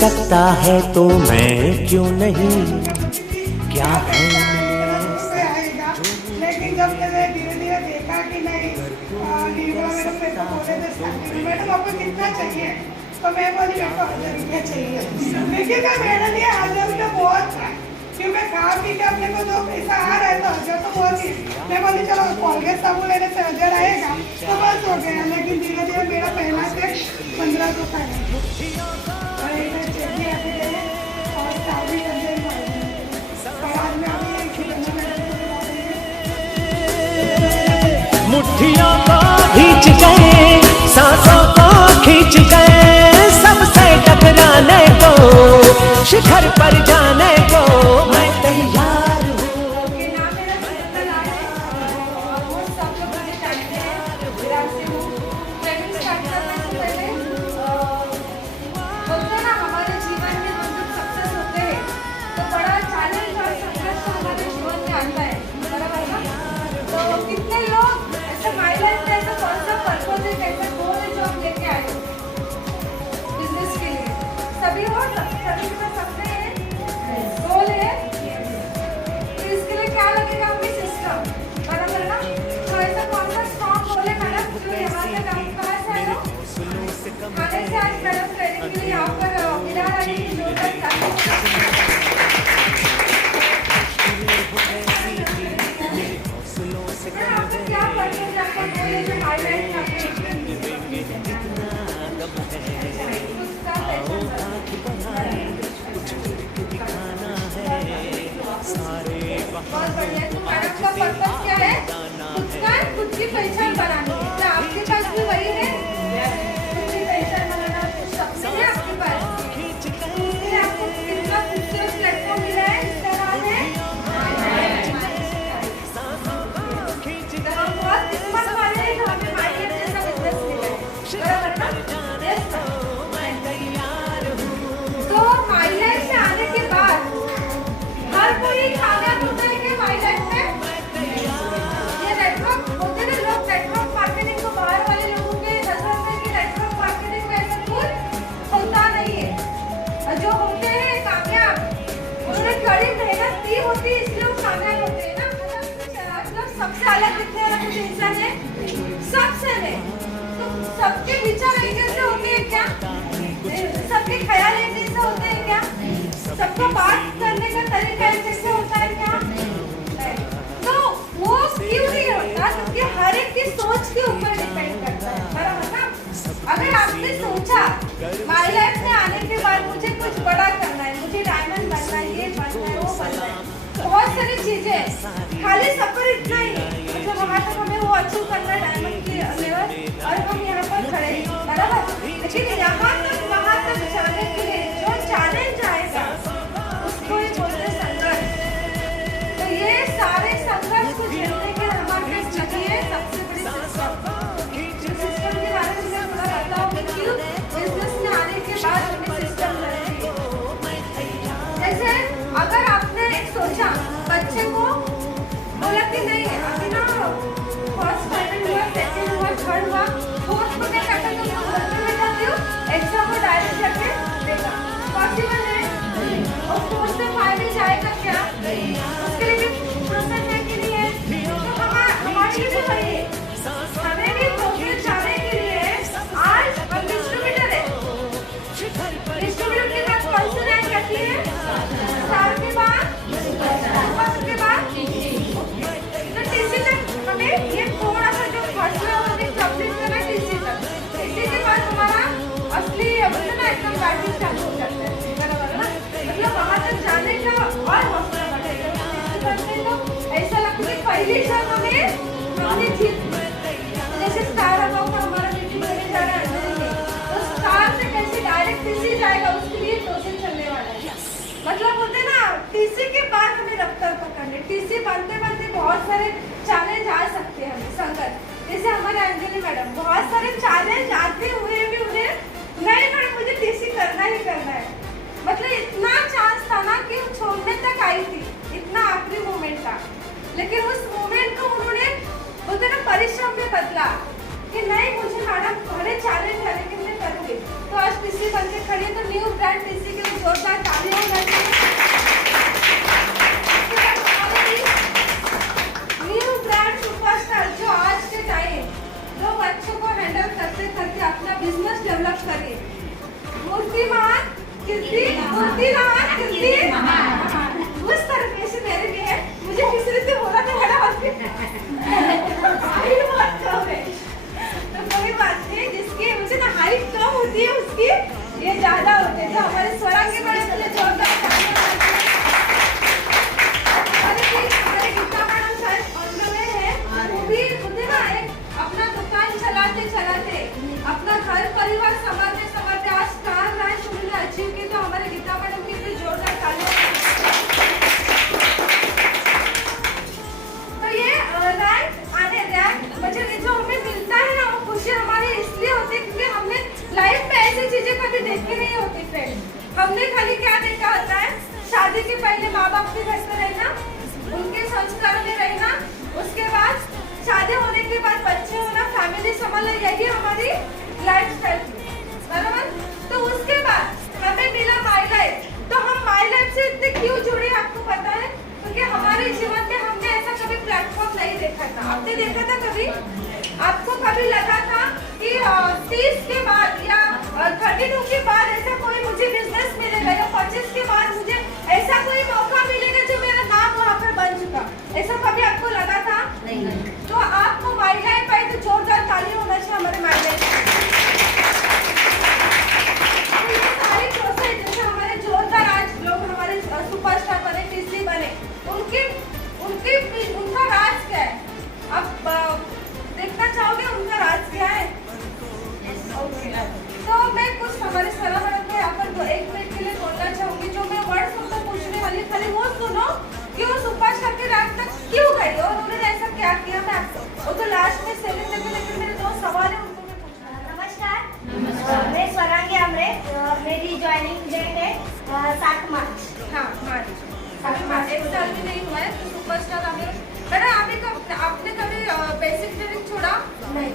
सकता है तो मैं क्यों नहीं, क्या है लेकिन जब मैंने धीरे धीरे देखा कि नहीं मैडम आपको कितना चाहिए, तो मैं बोली मेरे को 1000 रुपया चाहिए। लेकिन मैं मेरे लिए 1000 रुपया बहुत था, क्योंकि मैं खा पी के अपने को जो पैसा आ रहा है तो 1000 तो बहुत ही। मैं बोली चलो कॉलगेट साबुन लेने से 1000 आएगा तो बस हो गया। लेकिन धीरे धीरे मेरा पहला चेक 1500 का है और एक चेक भी आते रहे और साबुन कर दे और आज मैं अभी एक ही मुट्ठियों को खींच गए, सांसों को खींच गए, सबसे टकराने को, शिखर पर जाने को मैं तैयार हूँ। हमारे जीवन में हम जब सक्सेस होते हैं तो बड़ा चैलेंज और संघर्ष हमारे जीवन में आता है, बराबर ना? तो कितने लोग ऐसे माय लाइफ में ऐसा कौन सा पर्पस है, कैसा गोल है जो हम लेके आए बिजनेस के लिए? सभी हो, सभी के पास सपने हैं, गोल है, तो इसके लिए क्या लगेगा? हमें सिस्टम, बराबर ना? तो ऐसा कौन सा स्ट्रॉन्ग गोल है मैडम जो यहाँ तक हम कहाँ से आए हो? खाने से आज मैडम ट्रेनिंग के लिए यहाँ पर मिला रही है जो तक आपको क्या पढ़ने जाकर बोले जो हाईलाइट बहुत बढ़िया। तो मैडम का पर्पस क्या है? खुद की पहचान बनानी है। क्या आपके पास भी वही है? खुद की पहचान बनाना सपने है आपके पास। इसलिए आपको कितना खूबसूरत प्लेटफॉर्म मिला है, इसका नाम है हम बहुत किस्मत वाले हैं जो हमें माइंड जैसा बिजनेस मिला है, बराबर ना? तो माइंड से आने के बाद हर कोई कामयाब होता है कि माइंड में ये नेटवर्क होते हैं। लोग नेटवर्क मार्केटिंग को बाहर वाले लोगों के नजर में कि नेटवर्क मार्केटिंग में ऐसा कुछ होता नहीं है। और जो होते हैं कामयाब उन्होंने कड़ी मेहनत की होती है, इसलिए वो कामयाब होते हैं ना। मतलब सबसे अलग दिखने वाला कुछ इंसान है सबसे में, तो सबके विचार एक जैसे होते हैं क्या? सबके ख्याल एक जैसे होते हैं क्या? सबको बात करने का तरीका एक जैसे होता है क्या? तो वो क्यों नहीं होता? क्योंकि हर एक की सोच के ऊपर डिपेंड करता है, बराबर ना? अगर आपने सोचा माय लाइफ में आने के बाद मुझे कुछ बड़ा करना है, मुझे डायमंड बनना है, ये बनना है, वो बनना है, बहुत सारी चीजें, खाली सफर इतना ही है, मतलब वहाँ तक हमें वो अचीव करना है डायमंड की लेवल, और हम यहाँ पर खड़े हैं, बराबर? लेकिन यहाँ तक वहाँ तक जाने के लिए जो चैलेंज आएगा उसको ही बोलते हैं संघर्ष। तो ये सारे संघर्ष को झेलने के हमारे पास चाहिए सबसे बड़ी सिस्टम। सिस्टम के बारे में मैं थोड़ा बताऊँ कि क्यों बिजनेस में आने के बाद हमें सिस्टम चाहिए। जैसे अगर आपने एक सोचा बच्चे को बोला कि नहीं अभी ना फर्स्ट फाइनल हुआ, सेकंड हुआ, थर्ड हुआ, फोर्थ को मैं कहता हूँ घर में जाती हूँ, एग्जाम को डायरेक्ट जाके देगा, पॉसिबल है? और फोर्थ से फाइनल जाएगा क्या? उसके लिए भी प्रोसेस है कि नहीं है? तो हमारे लिए भी वही है, हमें भी प्रोसेस जाने के लिए आज हम डिस्ट्रीब्यूटर है। डिस्ट्रीब्यूटर के बाद कौन सी रैंक आती है? साल के बाद, के बाद तो टीसी तक हमें ये थोड़ा सा जो फर्स्ट में हमें कंप्लीट करना है टीसी तक। टीसी के बाद हमारा असली बोलते ना एकदम बैटिंग चालू हो जाता है, बराबर ना? मतलब वहाँ तक जाने का और हौसला बढ़ेगा। तो ऐसा लगता है पहली जब हमें हमने जीत, जैसे स्टार अवार्ड का हमारा मीटिंग होने जा रहा है, तो स्टार से कैसे डायरेक्ट टीसी जाएगा उसके लिए प्रोसेस चलने वाला है। मतलब होते ना टीसी के बाद हमें दफ्तर पकड़ने, टीसी बनते बनते बहुत सारे चैलेंज आ सकते हैं हमें, संघर्ष। जैसे हमारे अंजलि मैडम बहुत सारे चैलेंज आते हुए भी उन्हें नहीं मैडम मुझे टीसी करना ही करना है, मतलब इतना चांस था ना कि वो छोड़ने तक आई थी, इतना आखिरी मोमेंट था। लेकिन उस मोमेंट को उन्होंने बोलते ना परिश्रम में बदला कि नहीं मुझे मैडम बड़े चैलेंज है लेकिन मैं करूँगी। तो आज टीसी बन के खड़ी है, तो न्यू ब्रांड टीसी होती ना हिंदी उस तरीके से मेरे भी है। मुझे किसी ने बोला था बड़ा होती तो कोई बात नहीं, जिसकी मुझे ना हाइट कम होती है उसकी ये ज्यादा होते हैं। तो हमारे स्वरांगी मैडम के लिए जोरदार तालियां बजाते हैं। अरे प्लीज हमारे गीता मैडम शायद ऑन में है, वो भी खुद ना एक अपना दुकान चलाते चलाते अपना घर परिवार संभालते संभालते आज स्टार रैंक उन्होंने अचीव की। तो हमारे गीता मैडम के लिए जोरदार तालियां। तो ये रैंक आने रैंक मुझे जो हमें मिलता है ना वो खुशी हमारी इसलिए होती है क्योंकि हमने लाइफ में ऐसी चीजें कभी देखी नहीं होती फ्रेंड। हमने खाली क्या देखा होता है, शादी के पहले माँ बाप के घर पे रहना, उनके संस्कार में रहना, उसके बाद शादी होने के बाद बच्चे होना, फैमिली संभालना, यही हमारी लाइफ स्टाइल थी बराबर। तो उसके बाद हमें मिला माई लाइफ। तो हम माई लाइफ से इतने क्यों जुड़े आपको पता है? क्योंकि हमारे जीवन में हमने ऐसा कभी प्लेटफॉर्म नहीं देखा था। आपने देखा था कभी? आपको कभी लगा था कि 30 के बाद या 32 के बाद ऐसा कोई मुझे बिजनेस मिलेगा या 25 के बाद मुझे ऐसा कोई मौका मिलेगा जो मेरा नाम वहाँ पर बन चुका? ऐसा कभी आपको लगा था? नहीं। तो आपको माई लाइफ आई तो जोरदार ताली होना चाहिए हमारे माई लाइफ। ये सारी प्रोसेस जैसे हमारे जोरदार आज लोग हमारे सुपरस्टार बने, टीसी बने, उनका राज क्या है? आप देखना चाहोगे उनका राज क्या है? तो मैं कुछ हमारे सलाह मैडम को यहाँ पर 1 मिनट के लिए बोलना चाहूंगी। जो मैं वर्ड्स उनको पूछने वाली खाली वो सुनो कि वो सुपरस्टार के रैंक तक क्यों गई और उन्होंने ऐसा क्या किया। मैं वो तो लास्ट में सेकंड तक, लेकिन मेरे 2 सवाल है उनको मैं पूछना। नमस्कार, मैं स्वरांगी आमरे। मेरी ज्वाइनिंग डेट है 7 मार्च। हाँ मार्च, अभी मार्च 1 साल भी नहीं हुआ है। तो सुपरस्टार हमें बेटा आपने कभी बेसिक ट्रेनिंग छोड़ा? नहीं,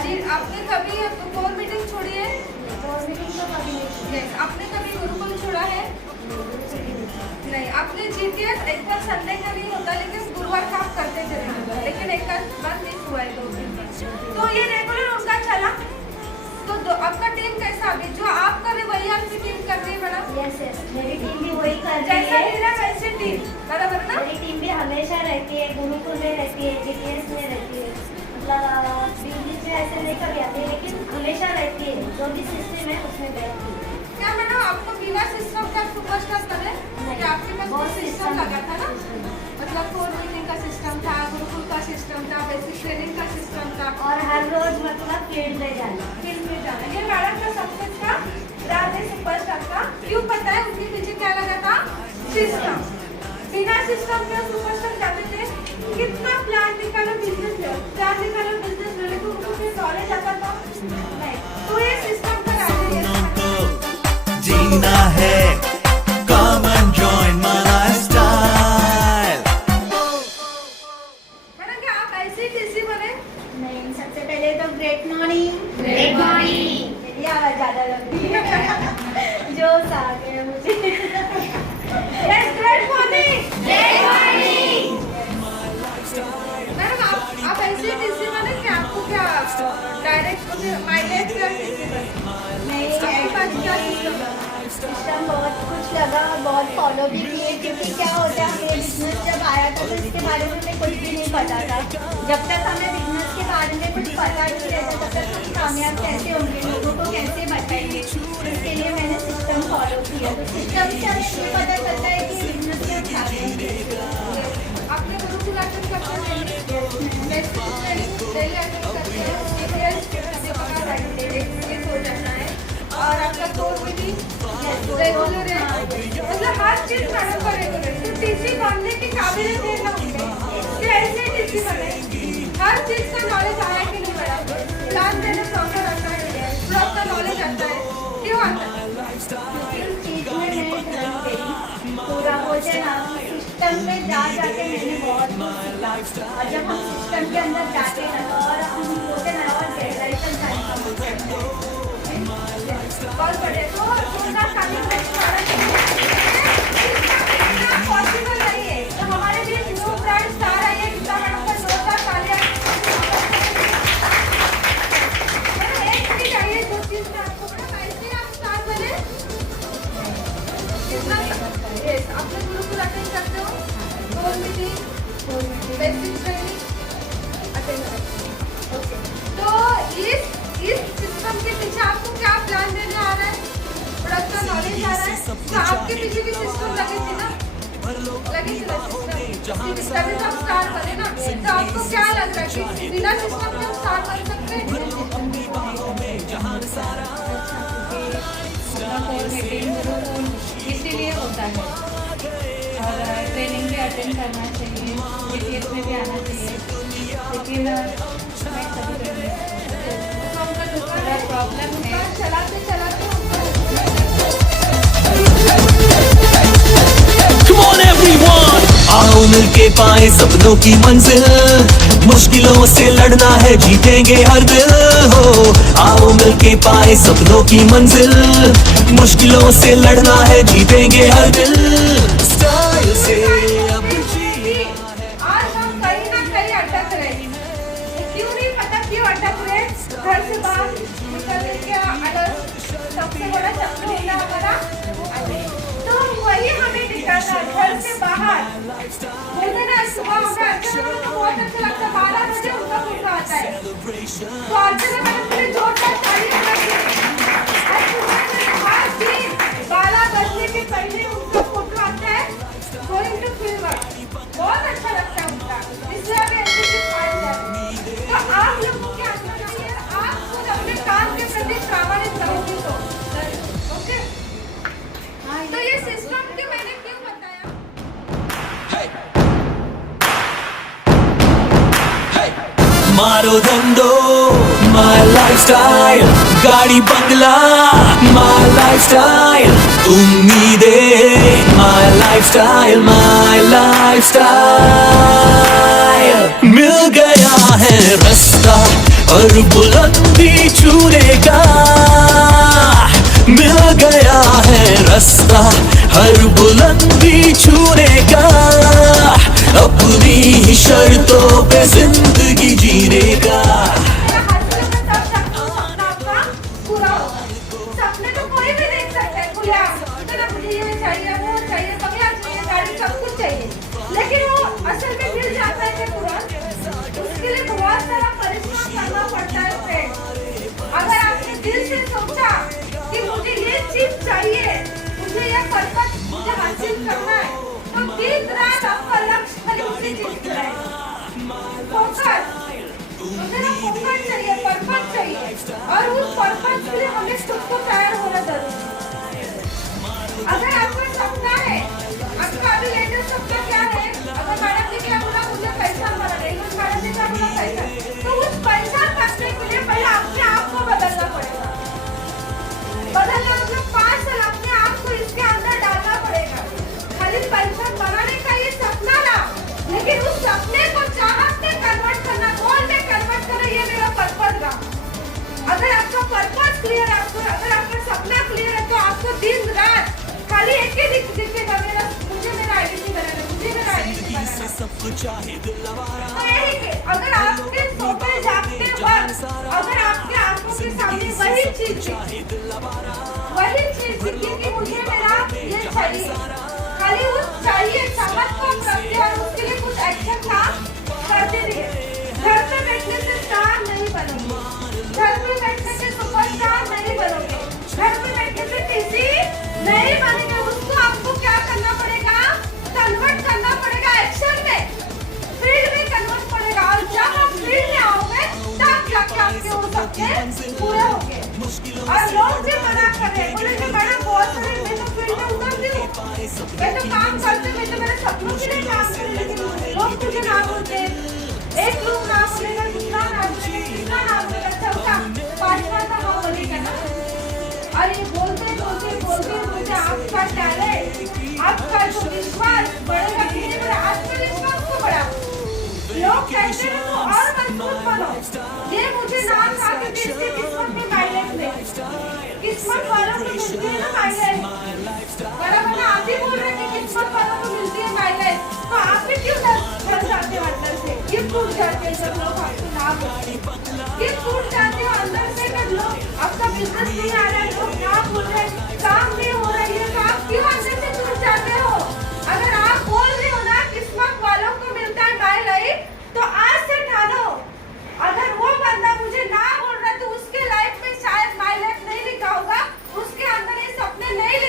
जी आपने कभी कोर मीटिंग छोड़ी है? आपने कभी गुरुकुल छोड़ा है? नहीं। आपने जीटीएस एक बार संडे का नहीं होता लेकिन गुरुवार का आप करते थे, लेकिन एक बार मिस हुआ है 2 दिन। तो ये रेगुलर उनका चला। तो आपका टीम कैसा अभी जो आप कर रहे वही आपकी टीम कर रही है मैडम? यस यस, मेरी टीम भी वही कर रही है। जैसा वैसे टीम बराबर ना? मेरी टीम भी हमेशा रहती है, गुरुकुल में रहती है, जीटीएस में रहती है। मतलब बीच में ऐसे नहीं कभी आती है लेकिन हमेशा रहती है। जो भी सिस्टम है उसमें बैठती है। क्या मैडम आपको बिना सिस्टम का सुपरस्टार करे? क्या आपके पास बहुत सिस्टम लगा था ना? मतलब कोर मीटिंग का सिस्टम था, गुरुकुल का सिस्टम था, बेसिक ट्रेनिंग का सिस्टम था और हर रोज मतलब फील्ड में जाना। फील्ड में जाना ये मैडम का सक्सेस का राज है सुपरस्टार का। क्यों पता है? उनके पीछे क्या लगा था? सिस्टम। बिना सिस्टम के सुपरस्टार जाते थे, कितना प्लान निकालो बिजनेस लो, प्लान निकालो बिजनेस लो, लेकिन उनको फिर नॉलेज आता था नहीं। तो ये सिस्टम का राज है। जीना है come and join my lifestyle। Madam क्या आप ऐसे ही टीसी बने? नहीं, सबसे पहले तो ग्रेट मॉर्निंग। Great morning. मेरी आवाज ज्यादा लग रही है। जोश आ गया मुझे। Yes great morning. Great morning. Madam आप ऐसे टीसी बने कि आपको क्या डायरेक्ट माइलेज का टीसी बने? नहीं, आपके पास क्या सिस्टम है? सिस्टम बहुत कुछ लगा, बहुत फॉलो भी किए क्योंकि क्या होता है हमें बिजनेस जब आया था तो इसके बारे में हमें कुछ भी नहीं पता था। जब तक हमें बिजनेस के बारे में कुछ पता नहीं रहता तब तक हम कामयाब कैसे होंगे, लोगों को कैसे बताएंगे। इसके लिए मैंने सिस्टम फॉलो किया। तो सिस्टम से हमें ये पता चलता है कि बिजनेस में हम कामयाब हैं। आपने गुरुकुल अटेंड करते हैं, बेसिक ट्रेनिंग डेली अटेंड करते हैं, एक्सपीरियंस हो जाता है और आपका कोर्स भी रेगुलर है। मतलब हर चीज मैडम का रेगुलर है। तो टीसी बनने की काबिलियत है ना उनमें कि ऐसे टीसी बने। हर चीज का नॉलेज आया कि नहीं मैडम? प्लान देने प्रॉपर आता है, प्रॉपर नॉलेज आता है। क्यों आता है? इस चीज में मैं ध्यान देती पूरा बोलते ना सिस्टम में जा जाके मैंने बहुत कुछ सीखा। और जब हम सिस्टम के अंदर जाते हैं ना और हम बोलते ना और गहराई तक जाने का मौका मिलता है। बहुत बढ़िया। तो जोरदार ताली पॉसिबल नहीं है। तो हमारे बीच न्यू ब्रांड स्टार आई है गीता मैडम का जोरदार तालियां। एक आपका नॉलेज आ रहा है तो आपके पीछे भी सिस्टम लगी थी ना, लगी थी ना सिस्टम, तभी तो आप स्टार बने ना। तो आपको क्या लग रहा है कि बिना सिस्टम के हम स्टार बन सकते हैं? इसीलिए होता है और ट्रेनिंग भी अटेंड करना चाहिए, जीपीएस में भी आना चाहिए, लेकिन मैं कभी कभी प्रॉब्लम है। चलाते चलाते Come on everyone, आओ मिलके पाए सपनों की मंजिल, मुश्किलों से लड़ना है जीतेंगे हर दिल हो। आओ मिलके पाए सपनों की मंजिल, मुश्किलों से लड़ना है जीतेंगे हर दिल। स्टाइल से अब आज हम कहीं ना कहीं अटक रहे हैं। क्यों नहीं पता क्यों अटक रहे? घर से बाहर निकलने के अगर सबसे बड़ा शब्द होता हमारा, तो वही हमें दिखाता है। घर से बाहर बोलते ना सुबह होगा, अच्छा तो बहुत अच्छा लगता है, 12 बजे उनका फोटो आता है तो अर्चना मैंने पूरे जोरदार तालियां बजाई। आज सुबह में हर दिन 12 बजने के पहले उनका फोटो आता है, गोइंग टू फील्ड वर्क, बहुत अच्छा लगता है उनका, इसलिए हमें एनसीसी पाई जाए। तो आप लोगों के अंदर चाहिए, आप खुद अपने काम के प्रति प्रामाणिक रहोगे तो ओके। तो ये सिस्टम की मैंने क्यों बताया? मारो धंधो माय लाइफस्टाइल, गाड़ी बंगला माय लाइफस्टाइल, उम्मीदें माय लाइफस्टाइल, माय लाइफस्टाइल। मिल गया है रास्ता और बुलंदी छूने का, मिल गया है रास्ता हर बुलंदी छूने का, अपनी ही शर्तों पे जिंदगी जीने का। सपने तो कोई भी देख सकता है खुलेआम, तो मुझे ये चाहिए वो चाहिए, बंगला चाहिए, गाड़ी सब कुछ चाहिए, लेकिन वो असल में मिल जाता है कि तुरंत उसके लिए बहुत सारा परिश्रम करना पड़ता है फ्रेंड। अगर आपने दिल से सोचा कि मुझे ये चीज चाहिए, मुझे ये पर्पस मुझे हासिल करना है, तो दिन रात आपका लक्ष्य खाली उसी चीज पर है। फोकस, मुझे ना फोकस चाहिए, पर्पस चाहिए, और उस पर्पस के लिए हमें खुद को तैयार होना जरूरी है। अगर आपका सपना है, आपका अभी लेटेस्ट सपना क्या है? अगर मैडम ने क्या बोला मुझे पैसा मिला, नहीं मैडम ने क्या बोला पैसा, तो उस पैसा पाने के लिए पहले अपने आप को बदलना पड़ेगा। बदलना मतलब 5 साल अपने आप को इसके अंदर डालना पड़ेगा। खाली पैसा बनाने का ये सपना ना, लेकिन उस सपने को चाहत में कन्वर्ट करना, गोल में कन्वर्ट करना, ये मेरा पर्पस था। अगर आपका पर्पस क्लियर है, अगर आपका सपना क्लियर है, तो आपको दिन रात खाली एक ही दिखेगा, मुझे मेरा आईडीसी बनाना, मुझे मेरा आईडीसी बनाना। तो यही कि अगर आपके सोते जागते वक्त अगर आपके आंखों के सामने वही चीज दिखी कि मुझे मेरा ये चाहिए, खाली उस चाहिए चाहत को करते और उसके लिए कुछ एक्शन काम करते रहिए। घर पे बैठने से स्टार नहीं बनोगे, घर पे बैठने से सुपरस्टार नहीं बनोगे, घर पे बैठने से किसी नहीं बनेंगे। उसको आपको क्या करना पड़ेगा? कन्वर्ट करना पड़ेगा एक्शन में, फील्ड में कन्वर्ट पड़ेगा, और जब आप फील्ड में आओगे तब जाके आपके वो सपने पूरे होंगे। और लोग भी मना कर रहे हैं, बोलेंगे मैडम बहुत सारे, मैं तो फील्ड में उतरती हूँ, मैं तो काम करती हूँ, मैं तो मेरे सपनों के लिए काम करती हूँ, लेकिन लोग मुझे ना बोलते, एक लोग ना बोलेगा, दूसरा ना बोलेगा, तीसरा ना बोलेगा, चौथा पांचवा का हाँ बोलेगा ना। और ये बोलते बोलते बोलते बोलते आपका टैलेंट, आपका जो विश्वास बढ़ेगा, धीरे धीरे आपका विश्वास को बढ़ाओ। लोग कहते हैं तो और मजबूत बनो। ये मुझे नाम था कि जिसकी किस्मत में माइलेज में, किस्मत वालों को मिलती है ना माइलेज, बराबर ना? आप ही बोल रहे हैं कि किस्मत वालों को मिलती है माइलेज, तो आप भी क्यों डर जाते हो अंदर से? ये टूट जाते हैं जब लोग आपको ना बोलते, ये टूट जाते हो अंदर से जब लोग आपका बिजनेस नहीं आ रहा है, लोग ना बोल रहे, काम नहीं हो रही है, तो आप क्यों अंदर से टूट जाते हो? अगर आप बोल रहे हो ना किस्मत वालों को मिलता है माइलेज, तो आज से ठानो, अगर वो बंदा मुझे ना बोल रहा तो उसके लाइफ में शायद माइलेज नहीं लिखा होगा, उसके अंदर ये सपने नहीं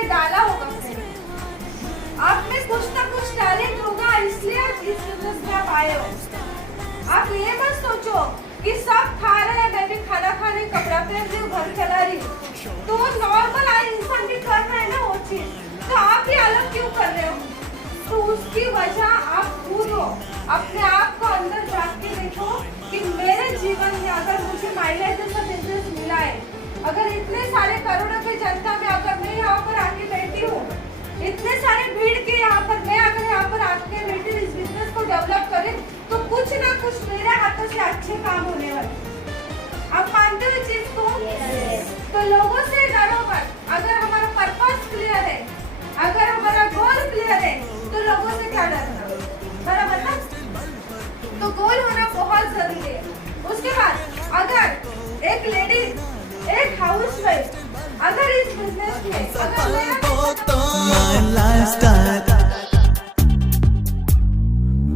उसमें डाला होगा आप में कुछ ना कुछ टैलेंट होगा, इसलिए आप इस बिजनेस में आप आए हो। आप ये मत सोचो कि सब खा रहे हैं, मैं भी खाना खा रही, कपड़ा पहन रही हूँ, घर चला रही हूँ, तो नॉर्मल इंसान भी कर रहे हैं ना वो चीज, तो आप भी अलग क्यों कर रहे हो? तो उसकी वजह आप खुद हो। अपने आप को अंदर झांक के देखो कि मेरे जीवन में अगर मुझे माइलेज जैसा बिजनेस मिला है, अगर इतने सारे करोड़ों की जनता में अगर मैं यहाँ पर आके बैठी हूँ, इतने सारे भीड़ के यहाँ पर मैं अगर यहाँ पर आके बैठी इस बिजनेस को डेवलप करें, तो कुछ ना कुछ मेरे हाथों से अच्छे काम होने वाले। आप मानते हो चीज को? तो लोगों से डरो मत। अगर हमारा पर्पस क्लियर है, अगर हमारा गोल क्लियर है, तो लोगों से क्या डरना? बराबर ना? तो गोल होना बहुत जरूरी है। उसके बाद अगर एक लेडी, एक हाउसवाइफ अगर इस बिजनेस में अगर My lifestyle,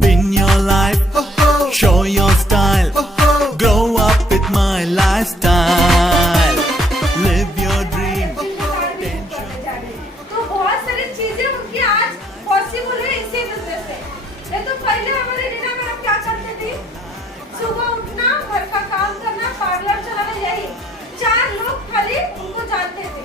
been your life, show your style, grow up with my lifestyle, live your dream. तो बहुत सारी चीजें उनकी आज पॉसिबल है इसी बिजनेस से। नहीं तो पहले हमारे रीना मैडम क्या करते थे? सुबह उठना, घर का काम करना, पार्लर चलाना, यही 4 लोग खाली उनको जानते थे।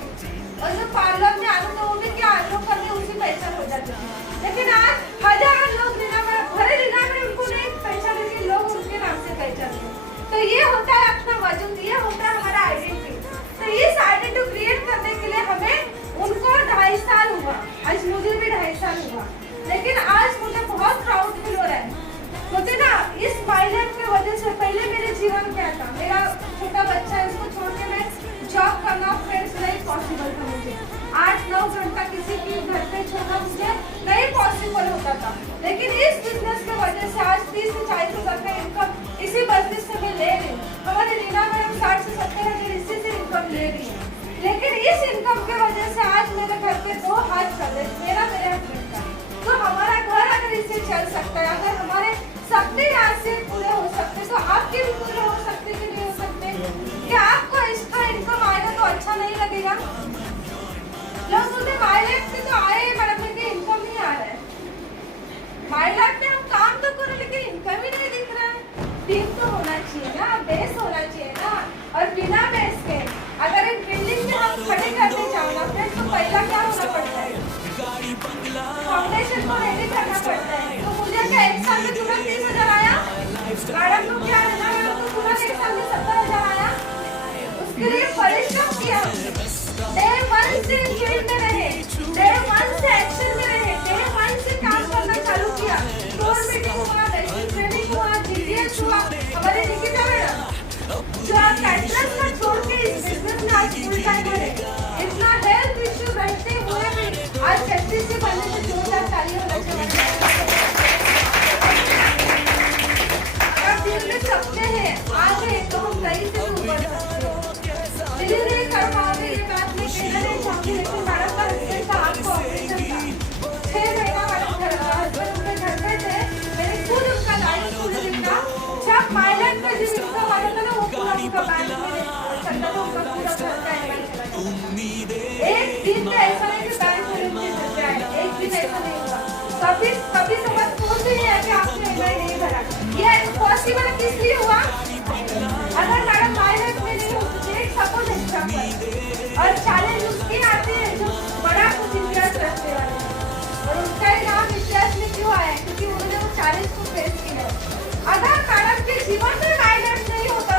और जो पार्लर में आते थे वो भी क्या लोग करके उसी पहचान हो जाते थे। लेकिन आज हजारों लोग रीना मैडम, भले रीना मैडम उनको नहीं पहचाने के लोग उनके नाम से पहचानते हैं। तो ये होता है अपना वजूद, ये होता है हमारा आइडेंटिटी। तो इस आइडेंटिटी क्रिएट करने के लिए हमें उनको 2.5 साल हुआ, आज मुझे भी 2.5 साल हुआ, लेकिन आज मुझे बहुत प्राउड फील हो रहा है। क्योंकि ना इस माइलेज की वजह से पहले मेरे जीवन क्या था, मेरा छोटा बच्चा है, उसको छोड़ के मैं जॉब करना फ्रेंड्स नहीं पॉसिबल था मुझे। 8-9 घंटा किसी की घर पे छोड़ना मुझे नहीं पॉसिबल होता था। लेकिन इस बिजनेस की वजह से आज 30 से 40 हज़ार का इनकम इसी बिजनेस से मैं ले रही हूँ। हमारी रीना मैडम 60 से 70 हज़ार इसी से इनकम ले रही है। लेकिन इस इनकम की वजह से आज मेरे घर पे 2 हाथ चल रहे, मेरा मेरे हस्बैंड का। तो हमारा घर अगर इससे चल सकता है, अगर हमारे सपने आज से पूरे हो सकते, तो आपके भी पूरे हो सकते कि नहीं हो सकते? क्या आपको इसका इनकम आएगा तो अच्छा नहीं लगेगा? लोग बोलते माइलेज से तो आए मैडम, लेकिन इनकम नहीं आ रहा है। माइलेज में हम काम तो करो लेकिन इनकम ही नहीं दिख रहा है। टीम तो होना चाहिए ना, बेस होना चाहिए ना। और बिना बेस के अगर एक बिल्डिंग में हम खड़े करने जाओ ना फ्रेंड्स, तो पहला क्या होना पड़ता है? फाउंडेशन को रेडी करना पड़ता है। तो मुझे क्या 1 साल में तुरंत 30,000 आया? मैडम को क्या है ना, मैडम को तुरंत 1 साल में 70,000 आया? उसके लिए परिश्रम किया, डे 1 से फील्ड में रहे, डे 1 से एक्शन में रहे, डे 1 से काम करना चालू किया। फ्लोर मीटिंग हुआ, बेसिक ट्रेनिंग हुआ, जीपीएस हुआ। हमारे निकिता मैडम जो आप कैटरस का छोड़ के इस बिजनेस में आज फुल टाइम है, इतना हेल्थ इश्यू रहते हुए भी आज 36 से बनने से 2040 होना चाहिए। अब दिल में सपने हैं, आगे तो हम कहीं से ऊपर डिलीवरी कर पाओगे ये बात मैं कहना नहीं चाहती, लेकिन मैडम का हस्बैंड का आपको ऑपरेशन था 6 महीना मैडम घर हस्बैंड उनके घर पे थे। मैंने खुद उनका लाइफ खुद देखा। जब माइलेज में जिस इनकम आता था ना वो पूरा उनका बैंक में चलता था, उनका पूरा घर का एडवांस चला जाता। एक दिन में ऐसा नहीं कि बैंक में रुपये मिल जाए, एक दिन ऐसा नहीं हुआ। कभी समझ सोच ही नहीं है कि आपने एमआई नहीं भरा। ये पॉसिबल किस लिए हुआ? अगर मैडम माइलेज में नहीं होती, एक सपोज एग्जाम्पल, और चैलेंज उसके आते हैं जो बड़ा कुछ इंटरेस्ट रखते वाले, और उसका नाम इंटरेस्ट में क्यों आया? क्योंकि उन्होंने वो चैलेंज को फेस किया। अगर मैडम के जीवन में माइलेज नहीं होता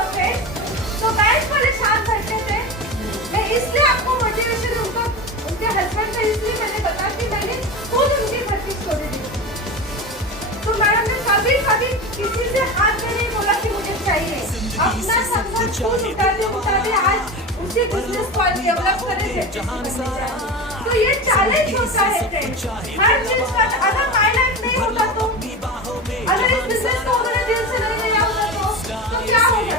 तो बैंक परेशान करते थे। मैं इसलिए आपको मोटिवेशन उनके हस्बैंड से इसलिए मैंने बताया कि मैंने खुद उनकी भर्ती छोड़ दी। तो मैडम ने कभी किसी से हाथ में नहीं बोला कि मुझे चाहिए, अपना संघर्ष खुद उठाते आज उसी बिजनेस को डेवलप करे। तो ये चैलेंज होता है फ्रेंड्स, हर चीज का। अगर माइलेज नहीं होता तो, अगर इस बिजनेस को उन्होंने दिल से नहीं लिया होता तो क्या होगा?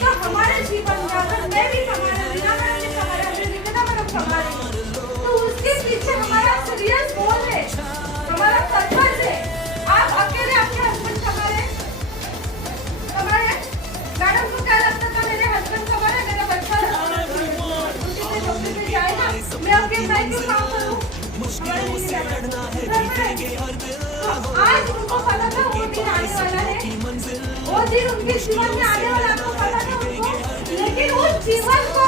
तो हमारे जीवन में अगर मैं भी कमा रही तो उसके पीछे हमारा सीरियस गोल है, हमारा पर्पस है। आप अकेले अपने हस्बैंड कमा रहे? मैडम को क्या लगता था मेरे हस्बैंड कमा रहे, मेरा बच्चा जाएगा, मैं मैं क्यों काम करूं? मुश्किलों से लड़ना है, जीतेंगे हर दिल तो आज उनको पता था वो दिन आने वाला है, वो दिन उनके जीवन में आने वाला आपको पता था उनको, लेकिन उस जीवन को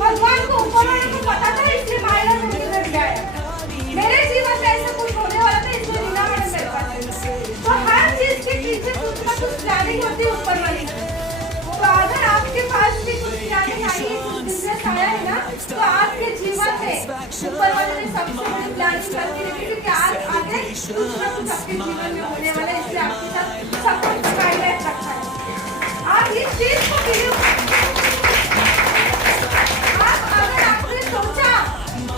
भगवान को ऊपर वाले को पता था, इसलिए मायरा ने मुझे दिया है। मेरे जीवन में ऐसा कुछ होने वाला था, इसलिए रीना मैडम मेरे पास है। तो हर चीज के पीछे कुछ ना कुछ प्लानिंग होती है ऊपर वाली। तो अगर आपके पास भी कुछ प्लानिंग आई है, कुछ बिजनेस आया है ना, तो आपके जीवन में ऊपर वाले ने सबसे बड़ी प्लानिंग करके रखी, क्योंकि आज आगे कुछ ना कुछ आपके जीवन में होने वाला है, इसलिए आपके साथ सब कुछ हाईलाइट रखा है। आप इस चीज को बिलीव, अगर आपने सोचा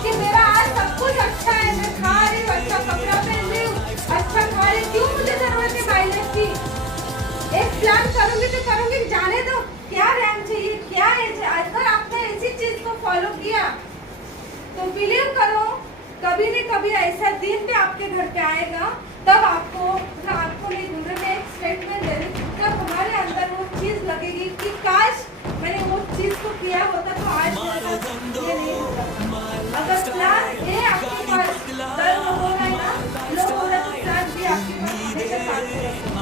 कि मेरा आज सब कुछ अच्छा है, मैं खा रही हूँ, अच्छा कपड़ा पहन रही हूँ, अच्छा खा रही हूँ, क्यों मुझे जरूरत है माइलेज की? एक प्लान करूंगी तो करूंगी, जाने दो क्या रैम चाहिए, क्या एज है। अगर आपने ऐसी चीज को फॉलो किया तो बिलीव करो, कभी न कभी ऐसा दिन भी आपके घर पे आएगा, तब आपको नहीं ढूंढ रहे, मैं एक स्टेटमेंट दे रही, तब हमारे अंदर वो चीज लगेगी कि काश मैंने वो चीज को किया होता तो आज ये नहीं होता। अगर प्लान ए आपके पास दर हो रहा है ना, लो हो रहा है, तो प्लान बी आपके पास हमेशा साथ में रखो,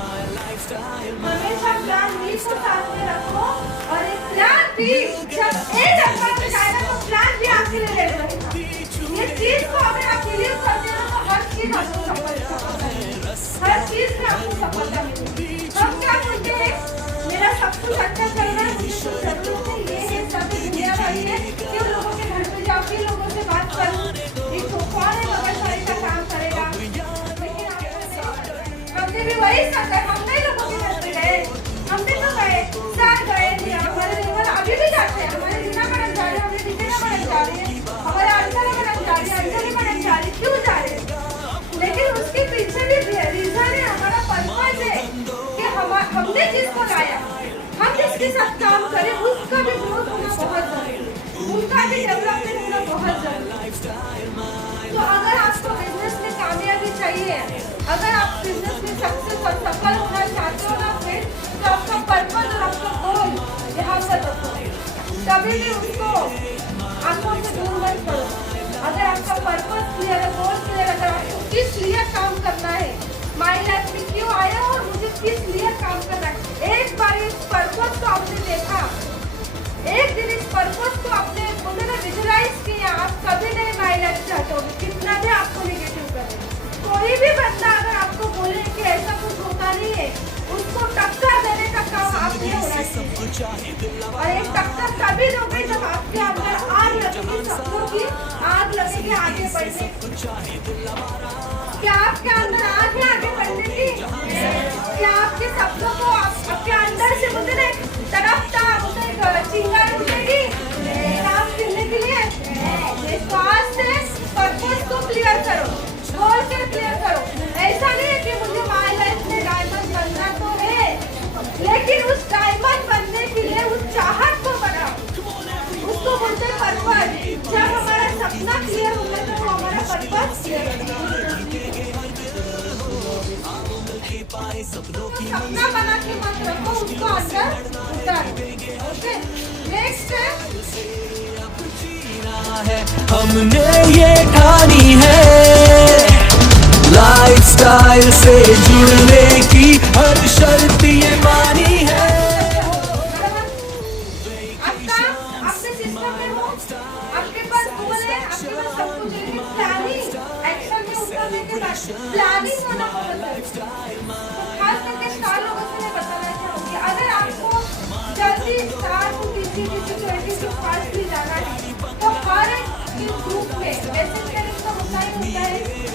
हमेशा प्लान बी को साथ में रखो। और एक प्लान बी जब ए नंबर पे जाएगा तो प्लान बी आपके लिए रेडी रहेगा। ये चीज को अगर आप बिलीव करते हो तो हर चीज आपको सफलता मिलेगी, हर चीज में आपको सफलता मिलेगी। हम क्या बोलते हैं, मेरा सब कुछ अच्छा चल रहा है, मुझे कुछ जरूरत नहीं, ये है सब दुनिया वाली है, क्यों लोगों के घर पे जाओ, फिर लोगों से बात करूं, एक तो कौन है मगर सारे का काम करेगा। लेकिन हमने भी वही सोचा, हमने लोगों के घर पे गए, हमने तो गए, साथ गए, हमारे लेवल अभी भी जाते हैं, हमारे रीना मैडम जा रहे हैं, हमारे दीपिका मैडम जा रही है, हमारे अंजना मैडम जा रही है, अंजलि मैडम जा रही है, क्यों जा रहे हैं? लेकिन उसके पीछे भी रीजन है, हमारा पर्पस है कि हमने जिसको लाया, हम जिसके साथ काम करें, उसका भी ग्रोथ होना बहुत जरूरी है, उनका भी डेवलपमेंट होना बहुत जरूरी है। तो अगर आपको बिजनेस में कामयाबी चाहिए, अगर आप बिजनेस में सक्सेस और सफल होना चाहते हो ना फ्रेंड, तो आपका पर्पस और आपका गोल यहाँ पर रखो, कभी भी उसको आंखों से दूर मत करो। अगर आपका पर्पस क्लियर है, गोल क्लियर, अगर आपको किस लिए काम करना है, माय लाइफ में क्यों आया और मुझे किस लिए काम करना है, एक बार इस पर्पस को आपने देखा, एक दिन इस पर्पस को आपने विजुलाइज किया, आप कभी नहीं माय लाइफ चाहते हो, कितना भी आपको नेगेटिव करे। कोई भी बंदा अगर आपको बोले कि ऐसा कुछ होता नहीं है, उसको टक्कर देने का काम आपने होना चाहिए। और एक टक्कर तभी दोगे जब आपके अंदर आग लगेगी, सपनों की आग लगेगी आगे बढ़ने। क्या आपके अंदर आग है आगे बढ़ने की? क्या आपके सपनों को आपके अंदर से बोलते ना तड़पता चिंगारी उठेगी काम करने के लिए? तो आज से पर्पस को क्लियर करो, गोल को क्लियर करो। ऐसा नहीं है कि मुझे माय लाइफ में डायमंड बनना तो है, लेकिन उस डायमंड बनने के लिए उस चाहत को बनाओ, उसको बोलते हैं पर्पस। जब हमारा सपना क्लियर होगा तो वो हमारा पर्पस क्लियर होगा। सपना बना के मत रखो, उसको अंदर उतारो। ओके, नेक्स्ट है हमने ये ठानी है, लाइफस्टाइल से जुड़ने की हर शर्त ये मानी है। आपके सिस्टम में हो, आपके पास गोल है, आपके पास सब कुछ है, प्लानिंग एक्शन में उतरने के बाद प्लानिंग होना बहुत जरूरी है। खास करके स्टार लोगों से मैं बताना चाहूँगी, अगर आपको जल्दी स्टार को किसी 20 के पास भी जाना है, तो हर एक ग्रुप में मैसेज करने का होता है,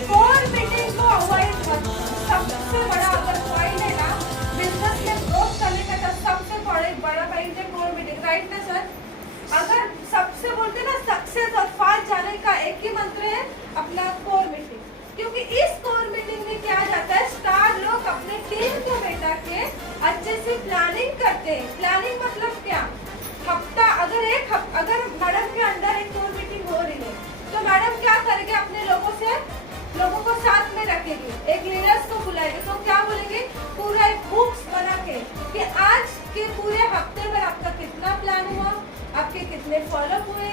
कोर मीटिंग को अवॉइड मत। सबसे बड़ा अगर पॉइंट है ना बिजनेस में ग्रोथ करने का, तो सबसे बड़ा पॉइंट है कोर मीटिंग, राइट ना सर? अगर सबसे बोलते ना सक्सेस और फास्ट जाने का एक ही मंत्र है अपना कोर मीटिंग, क्योंकि इस कोर मीटिंग में क्या जाता है, स्टार लोग अपने टीम को बैठा के अच्छे से प्लानिंग करते हैं। प्लानिंग मतलब क्या, हफ्ता अगर मैडम के अंदर एक कोर मीटिंग हो रही है, तो मैडम क्या करेंगे, अपने लोगों को साथ में रखेंगे, एक लीडर्स को बुलाएंगे, तो क्या बोलेंगे, पूरा एक बुक्स बना के कि आज के पूरे हफ्ते भर आपका कितना प्लान हुआ, आपके कितने फॉलो हुए,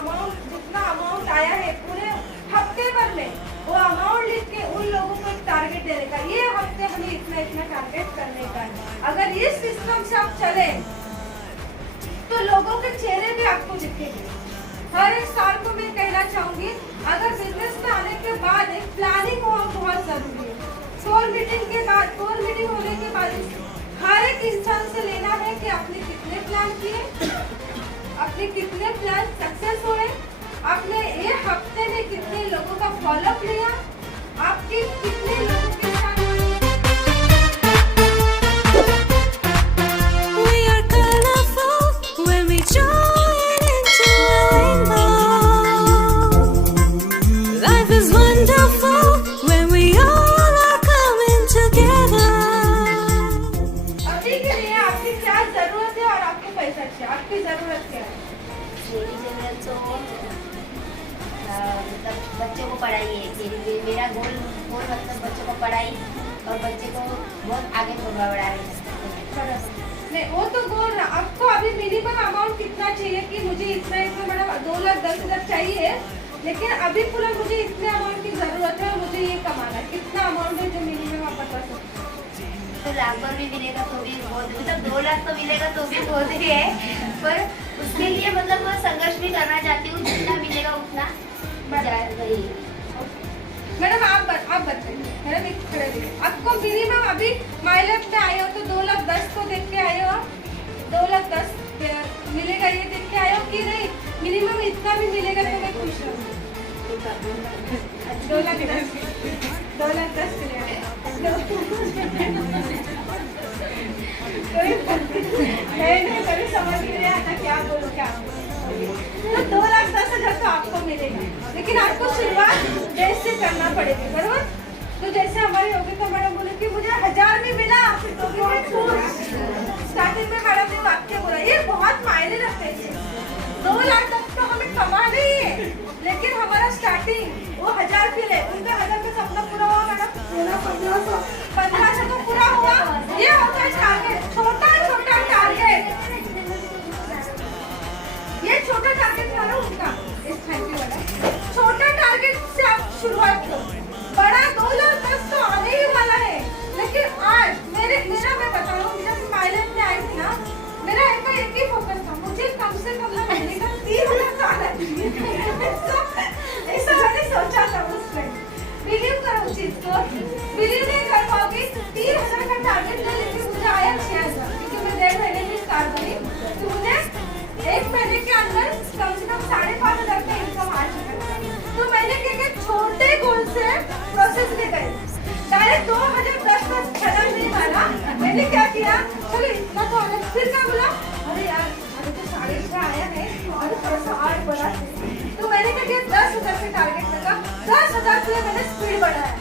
अमाउंट जितना अमाउंट आया है पूरे हफ्ते भर में वो अमाउंट लिख के उन लोगों को एक टारगेट देने का, ये हफ्ते हमें इतना इतना टारगेट करने का है। अगर इस सिस्टम से आप चले तो लोगों के चेहरे भी आपको दिखेंगे। हर एक साल को मैं कहना चाहूंगी, अगर बिजनेस में आने के बाद एक प्लानिंग होना बहुत जरूरी है। कोर मीटिंग होने के बाद हर एक इंसान से लेना है कि आपने कितने प्लान किए, आपने कितने प्लान सक्सेस हुए, आपने एक हफ्ते में कितने लोगों का फॉलोअप लिया, आपके कितने लोगों के साथ We are colorful when we join into a rainbow. Life is wonderful when we all are coming together. अभी के लिए आपकी क्या जरूरत है और आपको पैसा चाहिए, आपकी जरूरत क्या है? मेरी जरूरत तो मतलब बच्चों को पढ़ाई है। मेरा गोल मतलब बच्चों को पढ़ाई और बच्चे को बहुत आगे बढ़ाना है। नहीं वो तो गोल ना, आपको अभी मिनिमम अमाउंट कितना चाहिए कि मुझे इतना इतना मैडम 2,10,000 चाहिए, लेकिन अभी पूरा मुझे इतने अमाउंट की जरूरत है और मुझे ये कमाना है। कितना अमाउंट है जो मिनिमम आप बता सकते हैं? तो लाख भर भी मिलेगा तो भी बहुत, मतलब 2 लाख तो मिलेगा तो भी बहुत ही है, पर उसके लिए मतलब मैं संघर्ष भी करना चाहती हूँ। जितना मिलेगा उतना वही। मैडम आप बताइए, मैडम एक खड़े रहिए। आपको मिनिमम अभी माइलेज में आए हो तो 2,10,000 को देख के आए हो, 2,10,000 मिलेगा ये देख के आए हो कि नहीं मिनिमम इतना भी मिलेगा तो मैं खुश रहूँगी। 2,10,000 के लिए नहीं कभी समझ नहीं आता क्या बोलूं क्या। तो 2,10,000 तो आपको मिलेगा, लेकिन आपको शुरुआत देश से करना पड़ेगी, बराबर? तो जैसे हमारी योगिता मैडम बोले कि मुझे 1,000 भी मिला तो भी मैं खुश। स्टार्टिंग में मैडम ने वाक्य बोला, ये बहुत मायने रखते हैं। 2 लाख तक तो हमें कमाना ही है, लेकिन हमारा स्टार्टिंग वो 1,000 भी ले, उनका 1,000 का सपना पूरा हुआ मैडम, 1500 तो पूरा हुआ। ये होता है टारगेट, छोटा टारगेट। ये छोटा टारगेट था ना उनका, इस थैंक यू वाला छोटा टारगेट से आप शुरुआत करो। बड़ा 2,10,000 तो आने ही वाला है, लेकिन आज मेरा मैं बता रहा हूँ, जब माइलेज में आई थी ना, मेरा एक ही फोकस था, मुझे कम से कम ना महीने का 3,000 तो आना चाहिए। ऐसा मैंने सोचा था उस टाइम। बिलीव करो उस चीज को, बिलीव नहीं कर पाओगे। 3,000 का टारगेट ले, लेकिन मुझे आया 6,000, क्योंकि मैं 1.5 महीने में स्टार्ट करी, तो मुझे 1 महीने के अंदर कम से कम 5,500 का इनकम आ चुका है। तो मैंने क्या किया, छोटे गोल से प्रोसेस में गए, डायरेक्ट 2,010 का खत्म नहीं माना। मैंने क्या किया, चलो इतना तो आना, फिर क्या बोला, अरे यार अभी तो 6,500 आया है और थोड़ा सा और बढ़ा। तो मैंने क्या किया, 10,000 से टारगेट लगा, 10,000 से मैंने स्पीड बढ़ाया।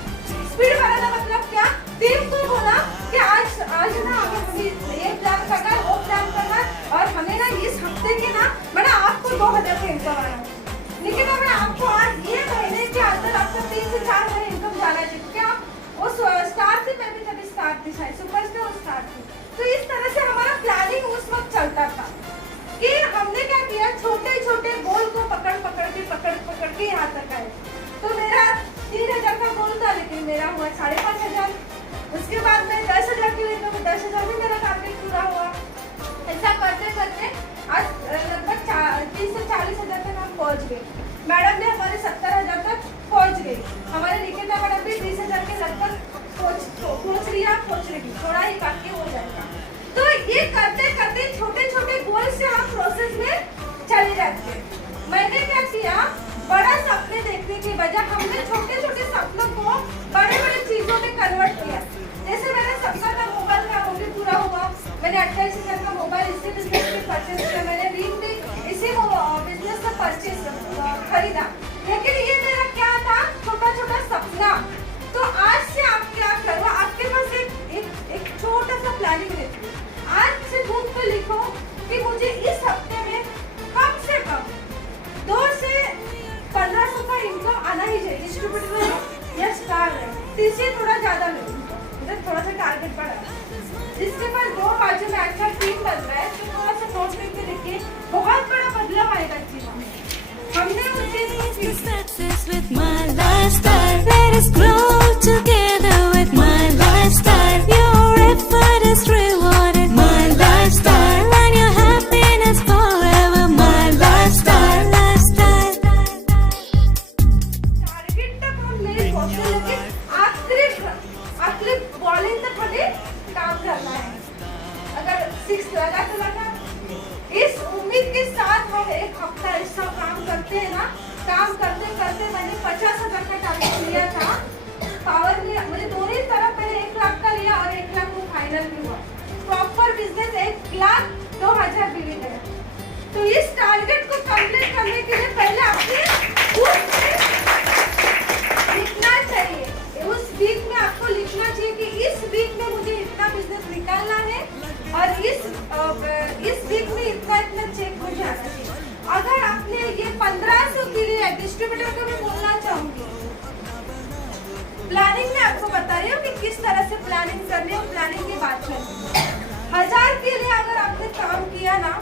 स्पीड बढ़ाना मतलब क्या, टीम को बोला कि आज ना हमें ये प्लान करना है, वो प्लान करना है, और हमें ना इस हफ्ते के ना मैंने आपको 2,000 का इनकम आना है, लेकिन मैं आपको आज ये महीने के अंदर आपका 3 से 4 महीने इनकम जाना चाहिए, क्योंकि आप वो स्टार थी, मैं भी तभी स्टार थी, शायद सुपरस्टार स्टार थी। तो इस तरह से हमारा प्लानिंग उस वक्त चलता था कि हमने क्या किया, छोटे गोल को पकड़ के यहाँ तक आए। तो मेरा 3,000 का गोल था, लेकिन मेरा हुआ 5,500। उसके बाद मैं 10,000 के लिए, तो 10,000 भी मेरा टारगेट पूरा हुआ। ऐसा करते करते आज लगभग 30 से 40,000 तक हम पहुँच गए। मैडम भी हमारे 70,000 तक पहुँच गई, हमारे निकिता मैडम भी 20,000 के लगभग पहुँच रही, थोड़ा ही बाकी हो जाएगा। तो ये करते करते छोटे गोल से हम प्रोसेस में चले जाते हैं। मैंने क्या किया, बड़ा सपने देखने की बजाय हमने छोटे सपनों को बड़े चीजों में कन्वर्ट किया। जैसे मैंने सपना था मोबाइल का, वो भी पूरा हुआ। मैंने 28,000 का मोबाइल इसी बिजनेस में परचेज किया, मैंने रिंग भी इसी बिजनेस में परचेज खरीदा। लेकिन ये मेरा क्या था, छोटा सपना। तो आज से आप क्या करो, आपके पास एक छोटा सा प्लानिंग देखो। आज से बुक पे लिखो कि मुझे इस हफ्ते में कम से कम 2 से 1,500 का इनकम आना ही चाहिए। डिस्ट्रीब्यूटर है या स्टार है, तीसरे थोड़ा ज्यादा ले, मतलब थोड़ा सा टारगेट बढ़ा। जिसके पास 2 बाजू में अच्छा टीम बन रहा है, तो थोड़ा सा नोट पे लिखिए, बहुत बड़ा बदलाव आएगा जीवन में। the success with my lifestyle. Let us grow together with my lifestyle. Your effort is rewarded, my lifestyle, and your happiness forever, my lifestyle, lifestyle. Target तक हम नहीं पहुंचे, लेकिन आखिरी बॉलिंग तक हमें काम करना है। अगर 6 लगा तो लगा, इस उम्मीद के साथ हम एक हफ्ता ऐसा काम करते हैं ना, काम करते करते मैंने 50,000 का टारगेट लिया था। पावर में मुझे दोनों ही तरफ पहले 1 लाख का लिया और 1 लाख वो फाइनल भी हुआ। प्रॉपर बिजनेस 1,02,000 बिल गया। तो इस टारगेट को कंप्लीट करने के लिए पहले आपने लिखना चाहिए। उस वीक में आपको लिखना चाहिए कि इस वीक में मुझे इतना बिजनेस निकालना है और इस वीक में इतना चेक मुझे आना चाहिए। अगर आपने ये 1500 के लिए डिस्ट्रीब्यूटर को मैं बोलना चाहूंगी, प्लानिंग में आपको बता रही हूँ कि किस तरह से प्लानिंग करनी है। प्लानिंग की बात करनी 1000 के लिए अगर आपने काम किया ना,